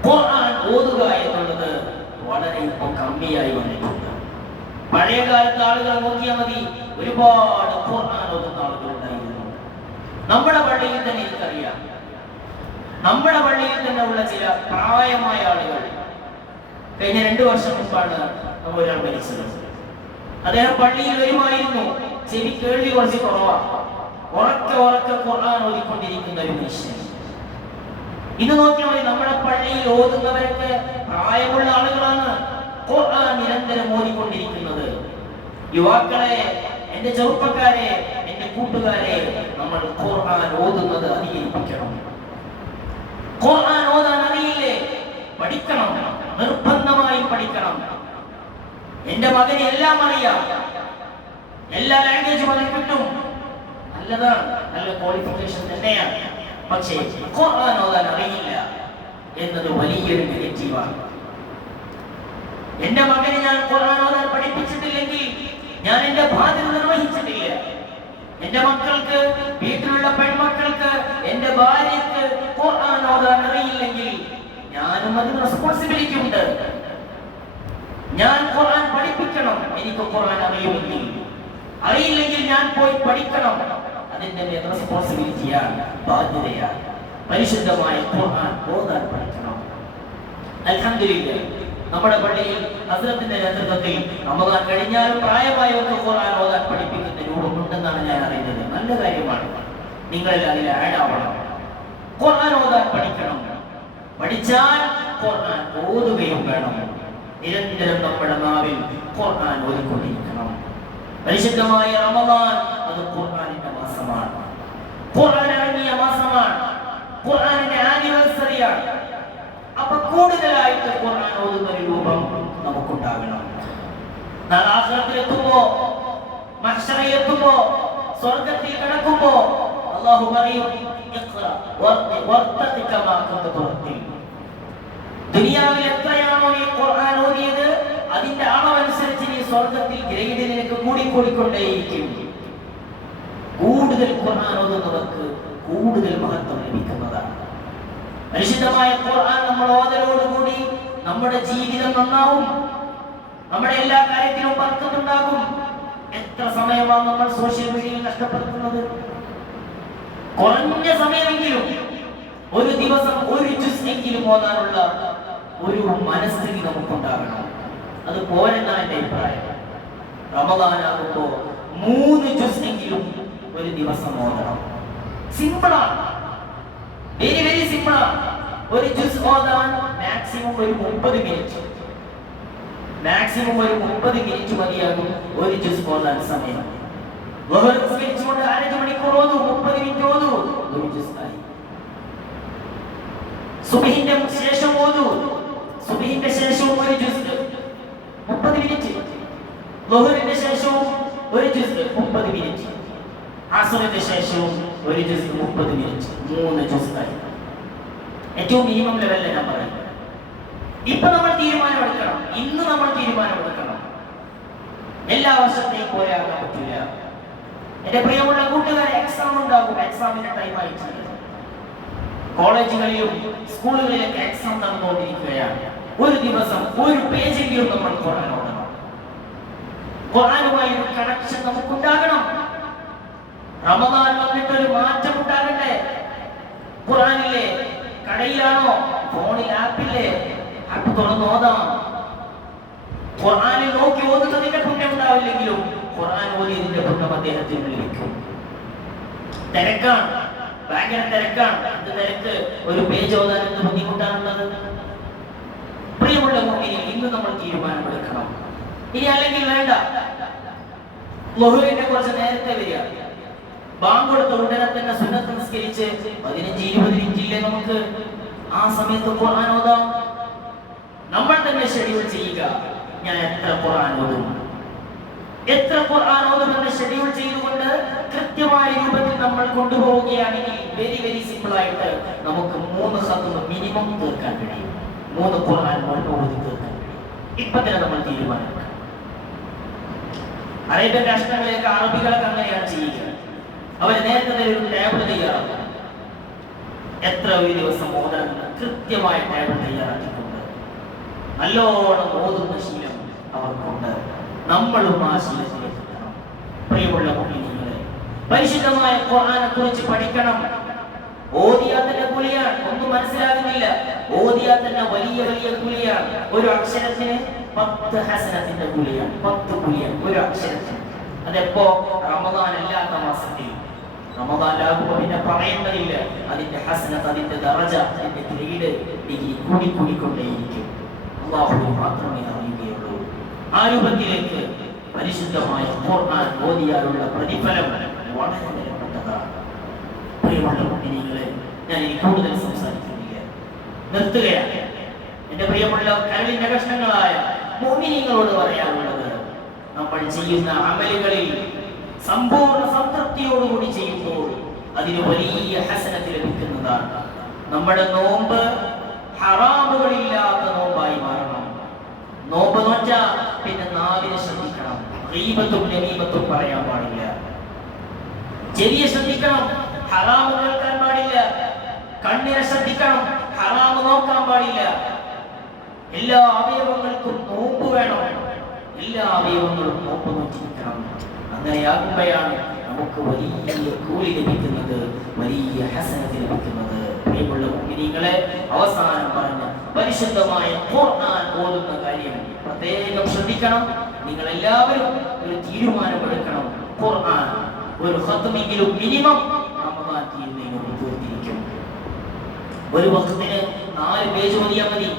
ഖുർആൻ ഓതുക എന്നുള്ളത് വളരെ ഇപ്പൊ കമ്മിയായി വന്നിട്ടുണ്ട്. പഴയ കാലത്ത് ആളുകൾ നോക്കിയാൽ മതി, ഒരുപാട് ഖുർആൻ ഓതുന്ന ആളുകൾ ഉണ്ടായിരുന്നു. നമ്മുടെ പള്ളിയിൽ തന്നെ എനിക്കറിയാം, നമ്മുടെ പള്ളിയിൽ തന്നെ ഉള്ള ചില പ്രായമായ ആളുകൾ. കഴിഞ്ഞ 2 വർഷം മുമ്പാണ് ഒരാൾ മരിച്ചത്. അദ്ദേഹം പള്ളിയിൽ വരുമായിരുന്നു, ചെവി കേൾവി കുറച്ച് കുറവാണ്. ഉറക്കെ ഖുർആൻ ഓതിക്കൊണ്ടിരിക്കുന്ന ഒരു മനുഷ്യൻ. ഇന്ന് നോക്കിയാൽ മതി, നമ്മുടെ പള്ളിയിൽ ഓതുന്നവരൊക്കെ പ്രായമുള്ള ആളുകളാണ്, ഖുർആൻ നിരന്തരം ഓതിക്കൊണ്ടിരിക്കുന്നത്. യുവാക്കളെ, എന്റെ ചെറുപ്പക്കാരെ, എന്റെ കൂട്ടുകാരെ, നമ്മൾ ഖുർആൻ ഓതുന്നത് അധികരിപ്പിക്കണം. ഖുർആൻ ഓതാൻ അറിയില്ലേ? പഠിക്കണം, നിർബന്ധമായി പഠിക്കണം. എന്റെ മകന് എല്ലാം അറിയാം, എല്ലാ ലാംഗ്വേജും അവന് കിട്ടും, നല്ലതാണ്, നല്ല ക്വാളിഫിക്കേഷൻ തന്നെയാണ്. പക്ഷേ ഖുർആൻ ഓതാൻ അറിയില്ല എന്നത് വലിയൊരു നെഗറ്റീവാണ്. എന്റെ മകനെ ഞാൻ ഖുർആൻ ഓതാൻ പഠിപ്പിച്ചിട്ടില്ലെങ്കിൽ ഞാൻ എന്റെ ബാധ്യത നിർവഹിച്ചിട്ടില്ല. എന്റെ മക്കൾക്ക്, വീട്ടിലുള്ള പെൺമക്കൾക്ക്, എന്റെ ഭാര്യക്ക് ഖുർആൻ ഓതാൻ അറിയില്ലെങ്കിൽ ഞാനും അതിന് റെസ്പോൺസിബിലിറ്റി ഉണ്ട്. ഞാൻ ഖുർആൻ പഠിപ്പിക്കണം. എനിക്ക് ഖുർആൻ അറിയുമെങ്കിൽ, അറിയില്ലെങ്കിൽ ഞാൻ പോയി പഠിക്കണം. അതിന്റെ റെസ്പോൺസിബിലിറ്റിയാണ്, ബാധ്യതയാണ്. പരിശുദ്ധമായ ഖുർആൻ ഓതാൻ പഠിക്കണം. അൽഹംദുലില്ലാഹ്, നമ്മുടെ പള്ളിയിൽ ഹസ്രത്തിന്റെ നേതൃത്വത്തിൽ റമദാൻ കഴിഞ്ഞാൽ പ്രായമായവർക്ക് ഖുർആൻ ഓതാൻ പഠിപ്പിക്കുന്ന രൂപമുണ്ടെന്നാണ് ഞാൻ അറിയുന്നത്. നല്ല കാര്യമാണ്. നിങ്ങളിൽ അതിൽ ആഡ് ആവണം. ഖുർആൻ ഓതാൻ പഠിക്കണം. പഠിച്ചാൽ ഖുർആൻ ഓതുകയും വേണം. നിരന്തരം നമ്മുടെ നാവിൽ ഖുർആൻ ഓതിക്കൊണ്ടിരിക്കണം. പരിശുദ്ധമായ റമദാൻ അത് ഖുർആനിന്റെ മാസമാണ്. ഖുർആൻ ഇറങ്ങിയ മാസമാണ്. ഖുർആനിന്റെ ആനിവേഴ്സറിയാണ്. അപ്പൊ കൂടുതലായിട്ട് ഖുർആൻ ഓതുന്ന ഒരു രൂപം നമുക്കുണ്ടാകണം. നാളെ ആഖിറത്തിലെത്തുമ്പോ, മഹ്ശറിലെത്തുമ്പോ, സ്വർഗ്ഗത്തിൽ കടക്കുമ്പോ അല്ലാഹു പറയും, ഇഖ്റ വർത്തഖി കമാ കുന്ത തുറത്തിൽ. ദുനിയാവിൽ എത്രയാണോ നീ ഖുർആൻ ഓതിയത് അതിന്റെ അളവനുസരിച്ച് നീ സ്വർഗ്ഗത്തിൽ ഗ്രേഡ് നിനക്ക് കൂടിക്കൊണ്ടേയിരിക്കും. കൂടുതൽ ഖുർആൻ ഓതുന്നവർക്ക് കൂടുതൽ മഹത്വം ലഭിക്കുന്നതാണ്. പരിശുദ്ധമായ ഖുർആൻ നമ്മൾ ഓതലോടുകൂടി നമ്മുടെ ജീവിതം നന്നാവും. നമ്മുടെ എല്ലാ കാര്യത്തിലും ബർക്കത്തുണ്ടാകും. എത്ര സമയമാണ് നമ്മൾ സോഷ്യൽ മീഡിയയിൽ നഷ്ടപ്പെടുത്തുന്നത്? കുറഞ്ഞ സമയമെങ്കിലും ഒരു ദിവസം ഒരു ജുസ് എങ്കിലും ഓതാനുള്ള ഒരു മനസ്ഥിതി നമുക്കുണ്ടാകണം. അത് പോരെന്നാണ് എന്റെ അഭിപ്രായം. റമദാനാകുമ്പോ 3 ജുസ് എങ്കിലും ഒരു ദിവസം ഓതണം. സിമ്പിളാണ്, വെരി വെരി സിമ്പിളാണ്. ഒരു ജുസ് ഓതാൻ മാക്സിമം ഒരു 30 മിനിറ്റ്, മാക്സിമം ഒരു 30 മിനിറ്റ് മതിയാകും ഒരു ജുസ് ഓതാൻ സമയം. കൊണ്ട് 5 മണിക്കൂർ ഓതു, 30 മിനിറ്റ് ഓതു, ഒരു ജുസ് ആയി. സുബ്ഹിന്റെ ശേഷം ഓതു, സുബ്ഹിന്റെ ശേഷവും ഒരു ജുസ് 30 മിനിറ്റ്. ളുഹറിന്റെ ശേഷവും ഒരു ജുസ് 30 മിനിറ്റ്. അസ്റിന്റെ ശേഷവും ഒരു ജുസ് 30 മിനിറ്റ്. 3 ജുസ് ആയി. ഏറ്റവും മിനിമം ലെവലിൽ ഞാൻ പറയുന്നത്. ഇപ്പൊ നമ്മൾ തീരുമാനമെടുക്കണം. ഇന്ന് നമ്മൾ തീരുമാനമെടുക്കണം. എല്ലാ വർഷത്തെയും പോലെ ആകാൻ പറ്റില്ല. എന്റെ പ്രിയമുള്ള കൂട്ടുകാരെ, എക്സാം ഉണ്ടാകും. എക്സാമിന്റെ ടൈം ആയിട്ടുണ്ട്. കോളേജുകളിലും സ്കൂളുകളിലൊക്കെ എക്സാം നടന്നുകൊണ്ടിരിക്കുകയാണ്. ഒരു ദിവസം ഒരു പേജെങ്കിലും നമ്മൾ ഖുർആൻ ഓതണം. ഖുർആനുമായി ഒരു കണക്ഷൻ നമുക്കുണ്ടാകണം. റമദാൻ വന്നിട്ട് ഒരു മാറ്റം ഉണ്ടാകട്ടെ. ഖുർആനില്ലേ? കടയിലാണോ? ഫോണിൽ ആപ്പില്ലേ? ആപ്പ് തുറന്ന് ഓതാം. ഖുർആനിൽ നോക്കി ഓതുന്നതിന്റെ പുണ്യം ഉണ്ടാവില്ലെങ്കിലും ഖുർആൻ ഓതിയതിന്റെ പുണ്യം അദ്ദേഹത്തിന് ലഭിക്കും. തിരക്കാണ്, ഭയങ്കര തിരക്കാണ്. എന്ത് തിരക്ക്! ഒരു പേജ് ഓതാൻ എന്ത് ബുദ്ധിമുട്ടാണുള്ളത്? പ്രിയമുള്ള മുഅ്മിനീൻ, ഇന്ന് നമ്മൾ തീരുമാനമെടുക്കണം. ഇനി അല്ലെങ്കിൽ വേണ്ട, ളുഹറിനെ കുറച്ച് നേരത്തെ വരിക. ബാങ്ക് കൊടുത്ത ഉടനെ തന്നെ സുന്നത്ത് നിസ്കരിച്ച് 15-20 മിനിറ്റില്ലേ നമുക്ക് ആ സമയത്ത് ഖുർആൻ ഓതാം. നമ്മൾ തന്നെ ഷെഡ്യൂൾ ചെയ്യുക. ഞാൻ എത്ര ഖുർആൻ ഓതും, എത്ര ഖുർആൻ ഓതുമെന്ന് ഷെഡ്യൂൾ ചെയ്തുകൊണ്ട് കൃത്യമായ രൂപത്തിൽ നമ്മൾ കൊണ്ടുപോവുകയാണെങ്കിൽ വെരി വെരി സിമ്പിൾ ആയിട്ട് നമുക്ക് 3 ഖത്മ് മിനിമം തീർക്കാൻ കഴിയും. 3 ഖുർആൻ ഓതി തീർക്കാൻ കഴിയും. ഇപ്പൊ തന്നെ നമ്മൾ തീരുമാനിക്കണം. അറേബ്യൻ രാഷ്ട്രങ്ങളിലേക്ക് അറബികളൊക്കെ അങ്ങനെയാണ് ചെയ്യുക. അവർ നേരത്തെ ഒരു ടേബിൾ തയ്യാറാക്കും. എത്ര ഒരു ദിവസം ഓതണമെന്ന് കൃത്യമായ ടേബിൾ തയ്യാറാക്കിയിട്ടുണ്ട്. നല്ലോണം ഓതുന്ന ശീലം അവർക്കുണ്ട്. നമ്മളും ആ ശീലത്തിലേക്ക് എത്തണം. പ്രിയമുള്ള മുഅ്മിനീങ്ങളെ, പരിശുദ്ധമായ ഖുർആനെ കുറിച്ച് പഠിക്കണം. ഓതിയാൽ തന്നെ കൂലിയാണ്. ഒന്നും മനസ്സിലാകുന്നില്ല, ഓതിയാൽ തന്നെ വലിയ വലിയ കൂലിയാണ്. ഒരു അക്ഷരത്തിന് 10 ഹസനത്തിന്റെ കൂലിയാണ്. 10 കൂലിയാണ് ഒരു അക്ഷരത്തിന്. അതെപ്പോ? റമദാൻ അല്ലാത്ത മാസത്തിൽ. റമദാനിലാകുമ്പോൾ പിന്നെ പറയേണ്ടതില്ല. അതിന്റെ ഹസനത്ത്, അതിന്റെ ദറജ, അതിന്റെ ഗ്രേഡ് ഡിഗ്രി കൂടിക്കൊണ്ടേയിരിക്കും. അല്ലാഹു മാത്രമേ അറിയുകയുള്ളൂ. ആ രൂപത്തിലേക്ക് പരിശുദ്ധമായ ഖുർആൻ ഓതിയാലുള്ള പ്രതിഫലം വളരെ വിലപ്പെട്ടതാണ്. പ്രിയമുള്ള മുഅ്മിനീങ്ങളെ, ഞാൻ ഇനി കൂടുതൽ സംസാരിക്കുന്നില്ല, നിർത്തുകയാണ്. എന്റെ പ്രിയമുള്ള കരളിന്റെ കഷ്ണങ്ങളായ മുഅ്മിനീങ്ങളോട് പറയാനുള്ളത്, നമ്മൾ ചെയ്യുന്ന അമലുകളിൽ സമ്പൂർണ്ണ സംതൃപ്തിയോടുകൂടി ചെയ്യുമ്പോൾ അതിന് വലിയ ഹസനത്ത് ലഭിക്കുന്നതാണ്. നമ്മുടെ നോമ്പ് ഹറാമുകളില്ലാത്ത നോമ്പായി മാറണം. നോമ്പ് നോറ്റാ പിന്നെ നാവിനെ ശ്രദ്ധിക്കണം. ഗീബത്തും നമീമത്തും പറയാൻ പാടില്ല. ചെവിയെ ശ്രദ്ധിക്കണം, ഹറാമ് കേൾക്കാൻ പാടില്ല. കണ്ണിനെ ശ്രദ്ധിക്കണം, ഹറാമ് നോക്കാൻ പാടില്ല. എല്ലാ അവയവങ്ങൾക്കും നോമ്പ് വേണം. എല്ലാ അവയവങ്ങളും നോമ്പ് നോറ്റിരിക്കണം. അങ്ങനെയാകുമ്പോഴാണ് നമുക്ക് വലിയ കൂലി ലഭിക്കുന്നത്, വലിയ ഹസനത്ത് ലഭിക്കുന്നത്. പ്രിയമുള്ള മുഅ്മിനീങ്ങളെ, അവസാനം പറഞ്ഞ പരിശുദ്ധമായ ഖുർആൻ ഓതുന്ന കാര്യം പ്രത്യേകം ശ്രദ്ധിക്കണം. നിങ്ങൾ എല്ലാവരും ഒരു തീരുമാനമെടുക്കണം. ഖുർആൻ ഒരു ഖത്മെങ്കിലും മിനിമം റമദാൻ തീരുന്നതിനോട് തീർത്തിരിക്കും. ഒരു വഖത്തിന് 4 പേജ് ഓതിയാൽ മതി.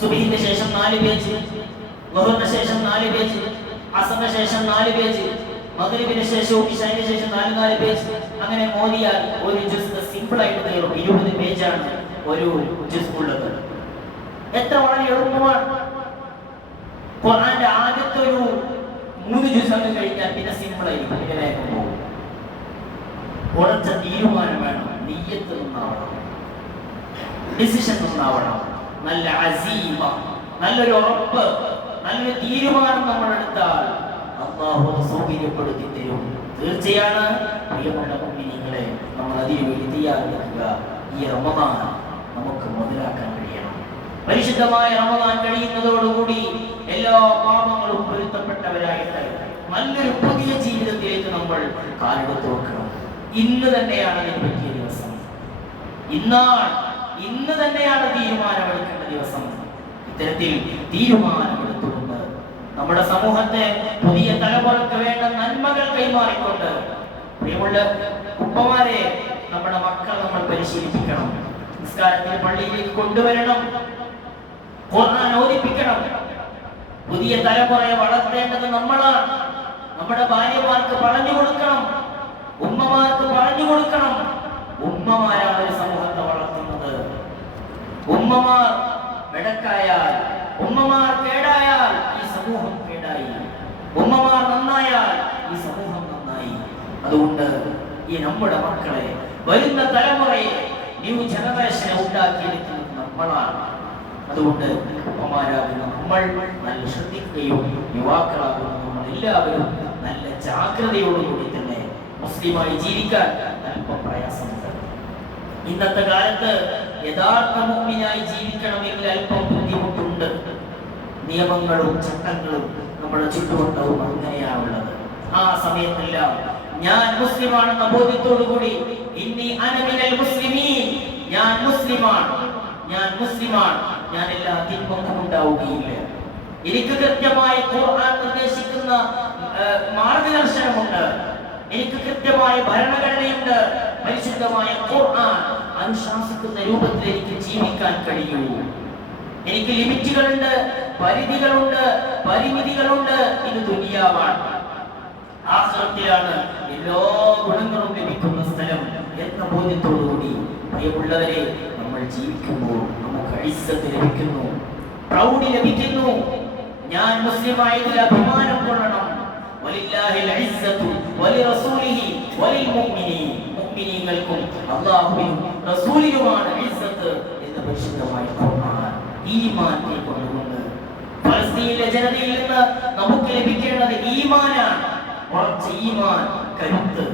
സുബ്ഹിന്റെ ശേഷം 4 പേജ്, ളുഹറിന് ശേഷം 4 പേജ്, അസറിന് ശേഷം 4 പേജ്, മഗ്രിബിന് ശേഷവും ഇശാഇന് ശേഷം 4 പേജ്. അങ്ങനെ ഓതിയാൽ ഒരു ജുസ് സിമ്പിൾ ആയിട്ട് തീരും. 20 പേജാണ് ഒരു ജുസ് ഉള്ളത്. എത്ര വളരെ എളുപ്പമാണ്. ഖുർആന്റെ ആദ്യത്തെ ഒരു 3 ജുസ് അങ്ങ് കഴിഞ്ഞാൽ പിന്നെ സിമ്പിൾ ആയിരിക്കും, പിന്നെ വേഗം പോകും. ഉറച്ച തീരുമാനം വേണം, നിയ്യത്ത് നന്നാവണം, ഡിസിഷൻ നന്നാവണം, നല്ല അസീമ, നല്ലൊരു ഉറപ്പ്, നല്ലൊരു തീരുമാനം നമ്മൾ എടുത്താൽ അല്ലാഹു സൗകര്യപ്പെടുത്തി തരും. തീർച്ചയാണ്. പ്രിയമുള്ള മുഅ്മിനീങ്ങളെ, നമ്മൾ അതിനു വേണ്ടി തയ്യാറെടുക്കുക. ഈ റമദാൻ നമുക്ക് മുതലാക്കാൻ കഴിയണം. പരിശുദ്ധമായ റമദാൻ കഴിയുന്നതോടുകൂടി എല്ലാ പാപങ്ങളും പൊരുത്തപ്പെട്ടവരായിട്ട് നല്ലൊരു പുതിയ ജീവിതത്തിലേക്ക് നമ്മൾ കാലെടുത്ത് വെക്കണം. ഇന്ന് തന്നെയാണ് അതിന് പറ്റിയ ദിവസം. ഇന്ന് തന്നെയാണ് തീരുമാനമെടുക്കേണ്ട ദിവസം. ഇത്തരത്തിൽ തീരുമാനമെടുത്തുകൊണ്ട് നമ്മുടെ സമൂഹത്തെ പുതിയ തലമുറക്ക് വേണ്ട നന്മകൾ കൈമാറിക്കൊണ്ട്, പ്രിയമുള്ള ഉപ്പമാരെ, നമ്മുടെ മക്കൾ നമ്മൾ പരിശീലിപ്പിക്കണം. നിസ്കാരത്തിൽ പള്ളിയിലേക്ക് കൊണ്ടുവരണം, ഖുർആൻ ഓതിപ്പിക്കണം. പുതിയ തലമുറയെ വളർത്തേണ്ടത് നമ്മളാണ്. നമ്മുടെ ഭാര്യമാർക്ക് പറഞ്ഞു കൊടുക്കണം, ഉമ്മമാർക്ക് പറഞ്ഞു കൊടുക്കണം. ഉമ്മമാരാണ് ഒരു സമൂഹത്തെ വളർത്തുന്നത്. ഉമ്മമാർ വെടക്കായാൽ, ഉമ്മമാർ കേടായാൽ ഈ സമൂഹം കേടായി. ഉമ്മമാർ നന്നായാൽ ഈ സമൂഹം നന്നായി. അതുകൊണ്ട് ഈ നമ്മുടെ മക്കളെ, വരുന്ന തലമുറയെ, ന്യൂ ജനറേഷനെ ഉണ്ടാക്കിയെടുക്കുന്നത് നമ്മളാണ്. അതുകൊണ്ട് ഉമ്മമാരാകുന്ന നമ്മൾ നല്ല ശ്രദ്ധിക്കുകയും യുവാക്കളാകുന്ന നമ്മൾ എല്ലാവരും നല്ല ജാഗ്രതയോടുകൂടി തന്നെ മുസ്ലിമായി ജീവിക്കാൻ അല്പം പ്രയാസമുണ്ട്. ഇന്നത്തെ കാലത്ത് യഥാർത്ഥ മുഅ്മിനായി ജീവിക്കണമെങ്കിൽ അല്പം ബുദ്ധിമുട്ടുണ്ട്. നിയമങ്ങളും ചട്ടങ്ങളും നമ്മുടെ ചുറ്റുവട്ടവും അങ്ങനെയാണുള്ളത്. ആ സമയത്തെല്ലാം ഞാൻ മുസ്ലിമാണെന്ന ബോധ്യത്തോടുകൂടി ഇന്നി അന മിനൽ മുസ്ലിമീൻ, ഞാൻ മുസ്ലിമാണ്, ഞാൻ എല്ലാ തിന്മക്കും ഉണ്ടാവുകയില്ല. എനിക്ക് കൃത്യമായി ഖുർആൻ നിർദ്ദേശിക്കുന്ന മാർഗദർശനമുണ്ട്. എനിക്ക് കൃത്യമായ ഭരണഘടനയുണ്ട്. പരിശുദ്ധമായ ഖുർആൻ അനുശാസിക്കുന്ന രൂപത്തിൽ എനിക്ക് ജീവിക്കാൻ കഴിയൂ. എനിക്ക് ലിമിറ്റുകളുണ്ട്, പരിധികളുണ്ട്, പരിമിതികളുണ്ട്. ഇത് ദുനിയാവാണ്. ആഖിറത്തിലാണ് എല്ലാ ഗുണങ്ങളും ലഭിക്കുന്ന സ്ഥലം എന്ന ബോധ്യത്തോടുകൂടി പ്രിയമുള്ളവരെ നമ്മൾ ജീവിക്കുമ്പോൾ നമുക്ക് ഇസ്സത്ത് ലഭിക്കുന്നു, പ്രൗഢി ലഭിക്കുന്നു. ഞാൻ മുസ്ലിമായതിൽ അഭിമാനം കൊള്ളണം. വലില്ലാഹിൽ ഇസ്സത്തു വലിറസൂലിഹി വലിൽമുഅ്മിനീൻ, മുഅ്മിനീങ്ങൾക്കും അല്ലാഹുവിനും റസൂലിനുമാണ് ഇസ്സത്ത് എന്ന് പരിശുദ്ധമായ ഖുർആൻ ഈമാനെ കൊണ്ടുകൊണ്ട് ഫലസ്തീനിലെ ജനതയിൽ നിന്ന് നമുക്ക് ലഭിക്കേണ്ടത് ഈമാനാണ്. ഉറച്ച ഈമാൻ, കരുത്ത്.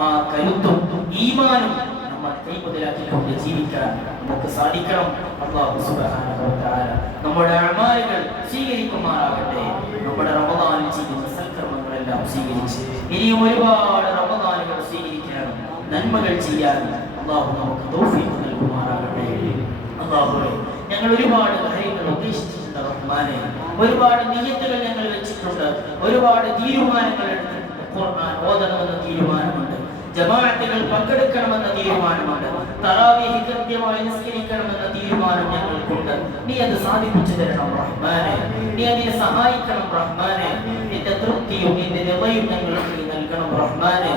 ആ കരുത്തും ഈമാനും നമ്മൾ കൈമുതലാക്കിക്കൊണ്ട് ജീവിക്കാൻ നമുക്ക് സാധിക്കണം. അല്ലാഹു സുബ്ഹാനഹു വ തആല നമ്മുടെ അമലുകൾ സ്വീകരിക്കുമാറാകട്ടെ. നമ്മുടെ റമദാനിൽ ചെയ്യുന്ന സൽക്കർമ്മങ്ങളെല്ലാം സ്വീകരിച്ച് ഇനിയും ഒരുപാട് റമദാനുകൾ സ്വീകരിക്കാൻ, നന്മകൾ ചെയ്യാൻ അല്ലാഹു നമുക്ക് തൗഫീഖ് നൽകുമാറാകട്ടെ. അല്ലാഹുവേ, ഞങ്ങൾ ഒരുപാട് കാര്യങ്ങൾ ഉദ്ദേശിച്ചിട്ടുണ്ട് റഹ്മാനെ. ഒരുപാട് നിയ്യത്തുകൾ ഞങ്ങൾ വെച്ചിട്ടുണ്ട്, ഒരുപാട് തീരുമാനങ്ങൾ എടുത്തിട്ടുണ്ട്. ഖുർആൻ ഓതണമെന്ന തീരുമാനമുണ്ട്, ജമാഅത്തുകൾ പങ്കെടുക്കണമെന്ന തീരുമാനമുണ്ട്. തറാവീഹ് കൃത്യമായി നിസ്കരിക്കണമെന്ന തീരുമാനം ഞങ്ങൾക്കുണ്ട്. നീ അത് സാധിപ്പിച്ചു തരണം റഹ്മാനെ. നീ അതിനെ സഹായിക്കണം റഹ്മാനെ. നിന്റെ തൃപ്തിയും നിന്റെ രവയും ഞങ്ങൾക്ക് നൽകണം റഹ്മാനെ.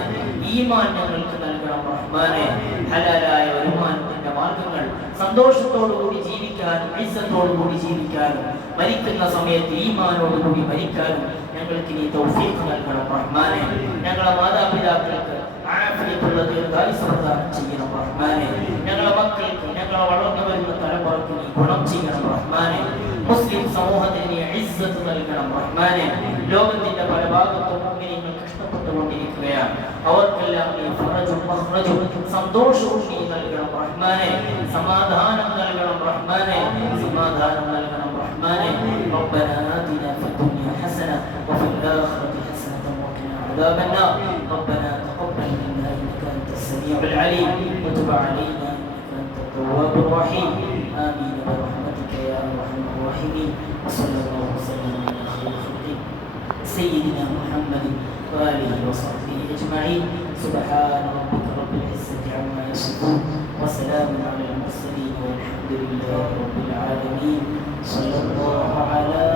ഈമാൻ ഞങ്ങൾക്ക് നൽകണം റഹ്മാനെ. ഹലാലായ വരുമാനത്തിന്റെ മാർഗങ്ങൾ സന്തോഷത്തോടുകൂടി ജീവിക്കാനും ഇസ്സത്തോടുകൂടി ജീവിക്കാനും മരിക്കുന്ന സമയത്ത് ഈമാനോടുകൂടി മരിക്കാനും ഞങ്ങൾക്ക് നീ തൗഫീഖ് നൽകണം റഹ്മാനെ. ഞങ്ങളെ മാതാപിതാക്കൾക്ക് ആഫിയത്തുള്ള ദീർഘായുസ്സ് പ്രദാനം ചെയ്യണം റഹ്മാനെ. ഞങ്ങളെ മക്കൾക്ക്, ഞങ്ങളെ വളർന്നു വരുന്ന തലമുറക്ക് നീ ഗുണം ചെയ്യണം റഹ്മാനെ. മുസ്ലിം സമൂഹത്തിന് നീ ഇസ്സത്ത് നൽകണം റഹ്മാനെ. ലോകത്തിന്റെ പല ഭാഗത്തും മുഅ്മിനീങ്ങൾ കഷ്ടപ്പെട്ടുകൊണ്ടിരിക്കുകയാണ്. അവർക്കെല്ലാം നീ ഫറജും മഖ്റജും സന്തോഷവും നീ നൽകണം റഹ്മാനെ. സമാധാനം നൽകണം റഹ്മാനെ. സമാധാനം നൽകണം റഹ്മാനെ. റബ്ബനാ ആതിനാ ഫിദ്ദുനിയ ഹസന വഫിൽ ആഖിറതി ഹസനത വഖിനാ അദാബന്നാർ. റബ്ബനാ തഖബ്ബൽ മിന്നാ ഇന്നക അൻതസ് സമീഉൽ അലീം വതുബ് അലൈനാ ഇന്നക അൻതത് തവ്വാബുർ റഹീം. ആമീൻ ബിറഹ്മതിക യാ അർഹമർ റഹീമീൻ. വസല്ലല്ലാഹു വസല്ലം അലാ ഖൈരി ഖൽഖി സയ്യിദിനാ മുഹമ്മദിൻ وآله وصحبه أجمعين. سبحان ربك رب العزة عما يصفون وسلام على المرسلين والحمد لله رب العالمين. صلى الله على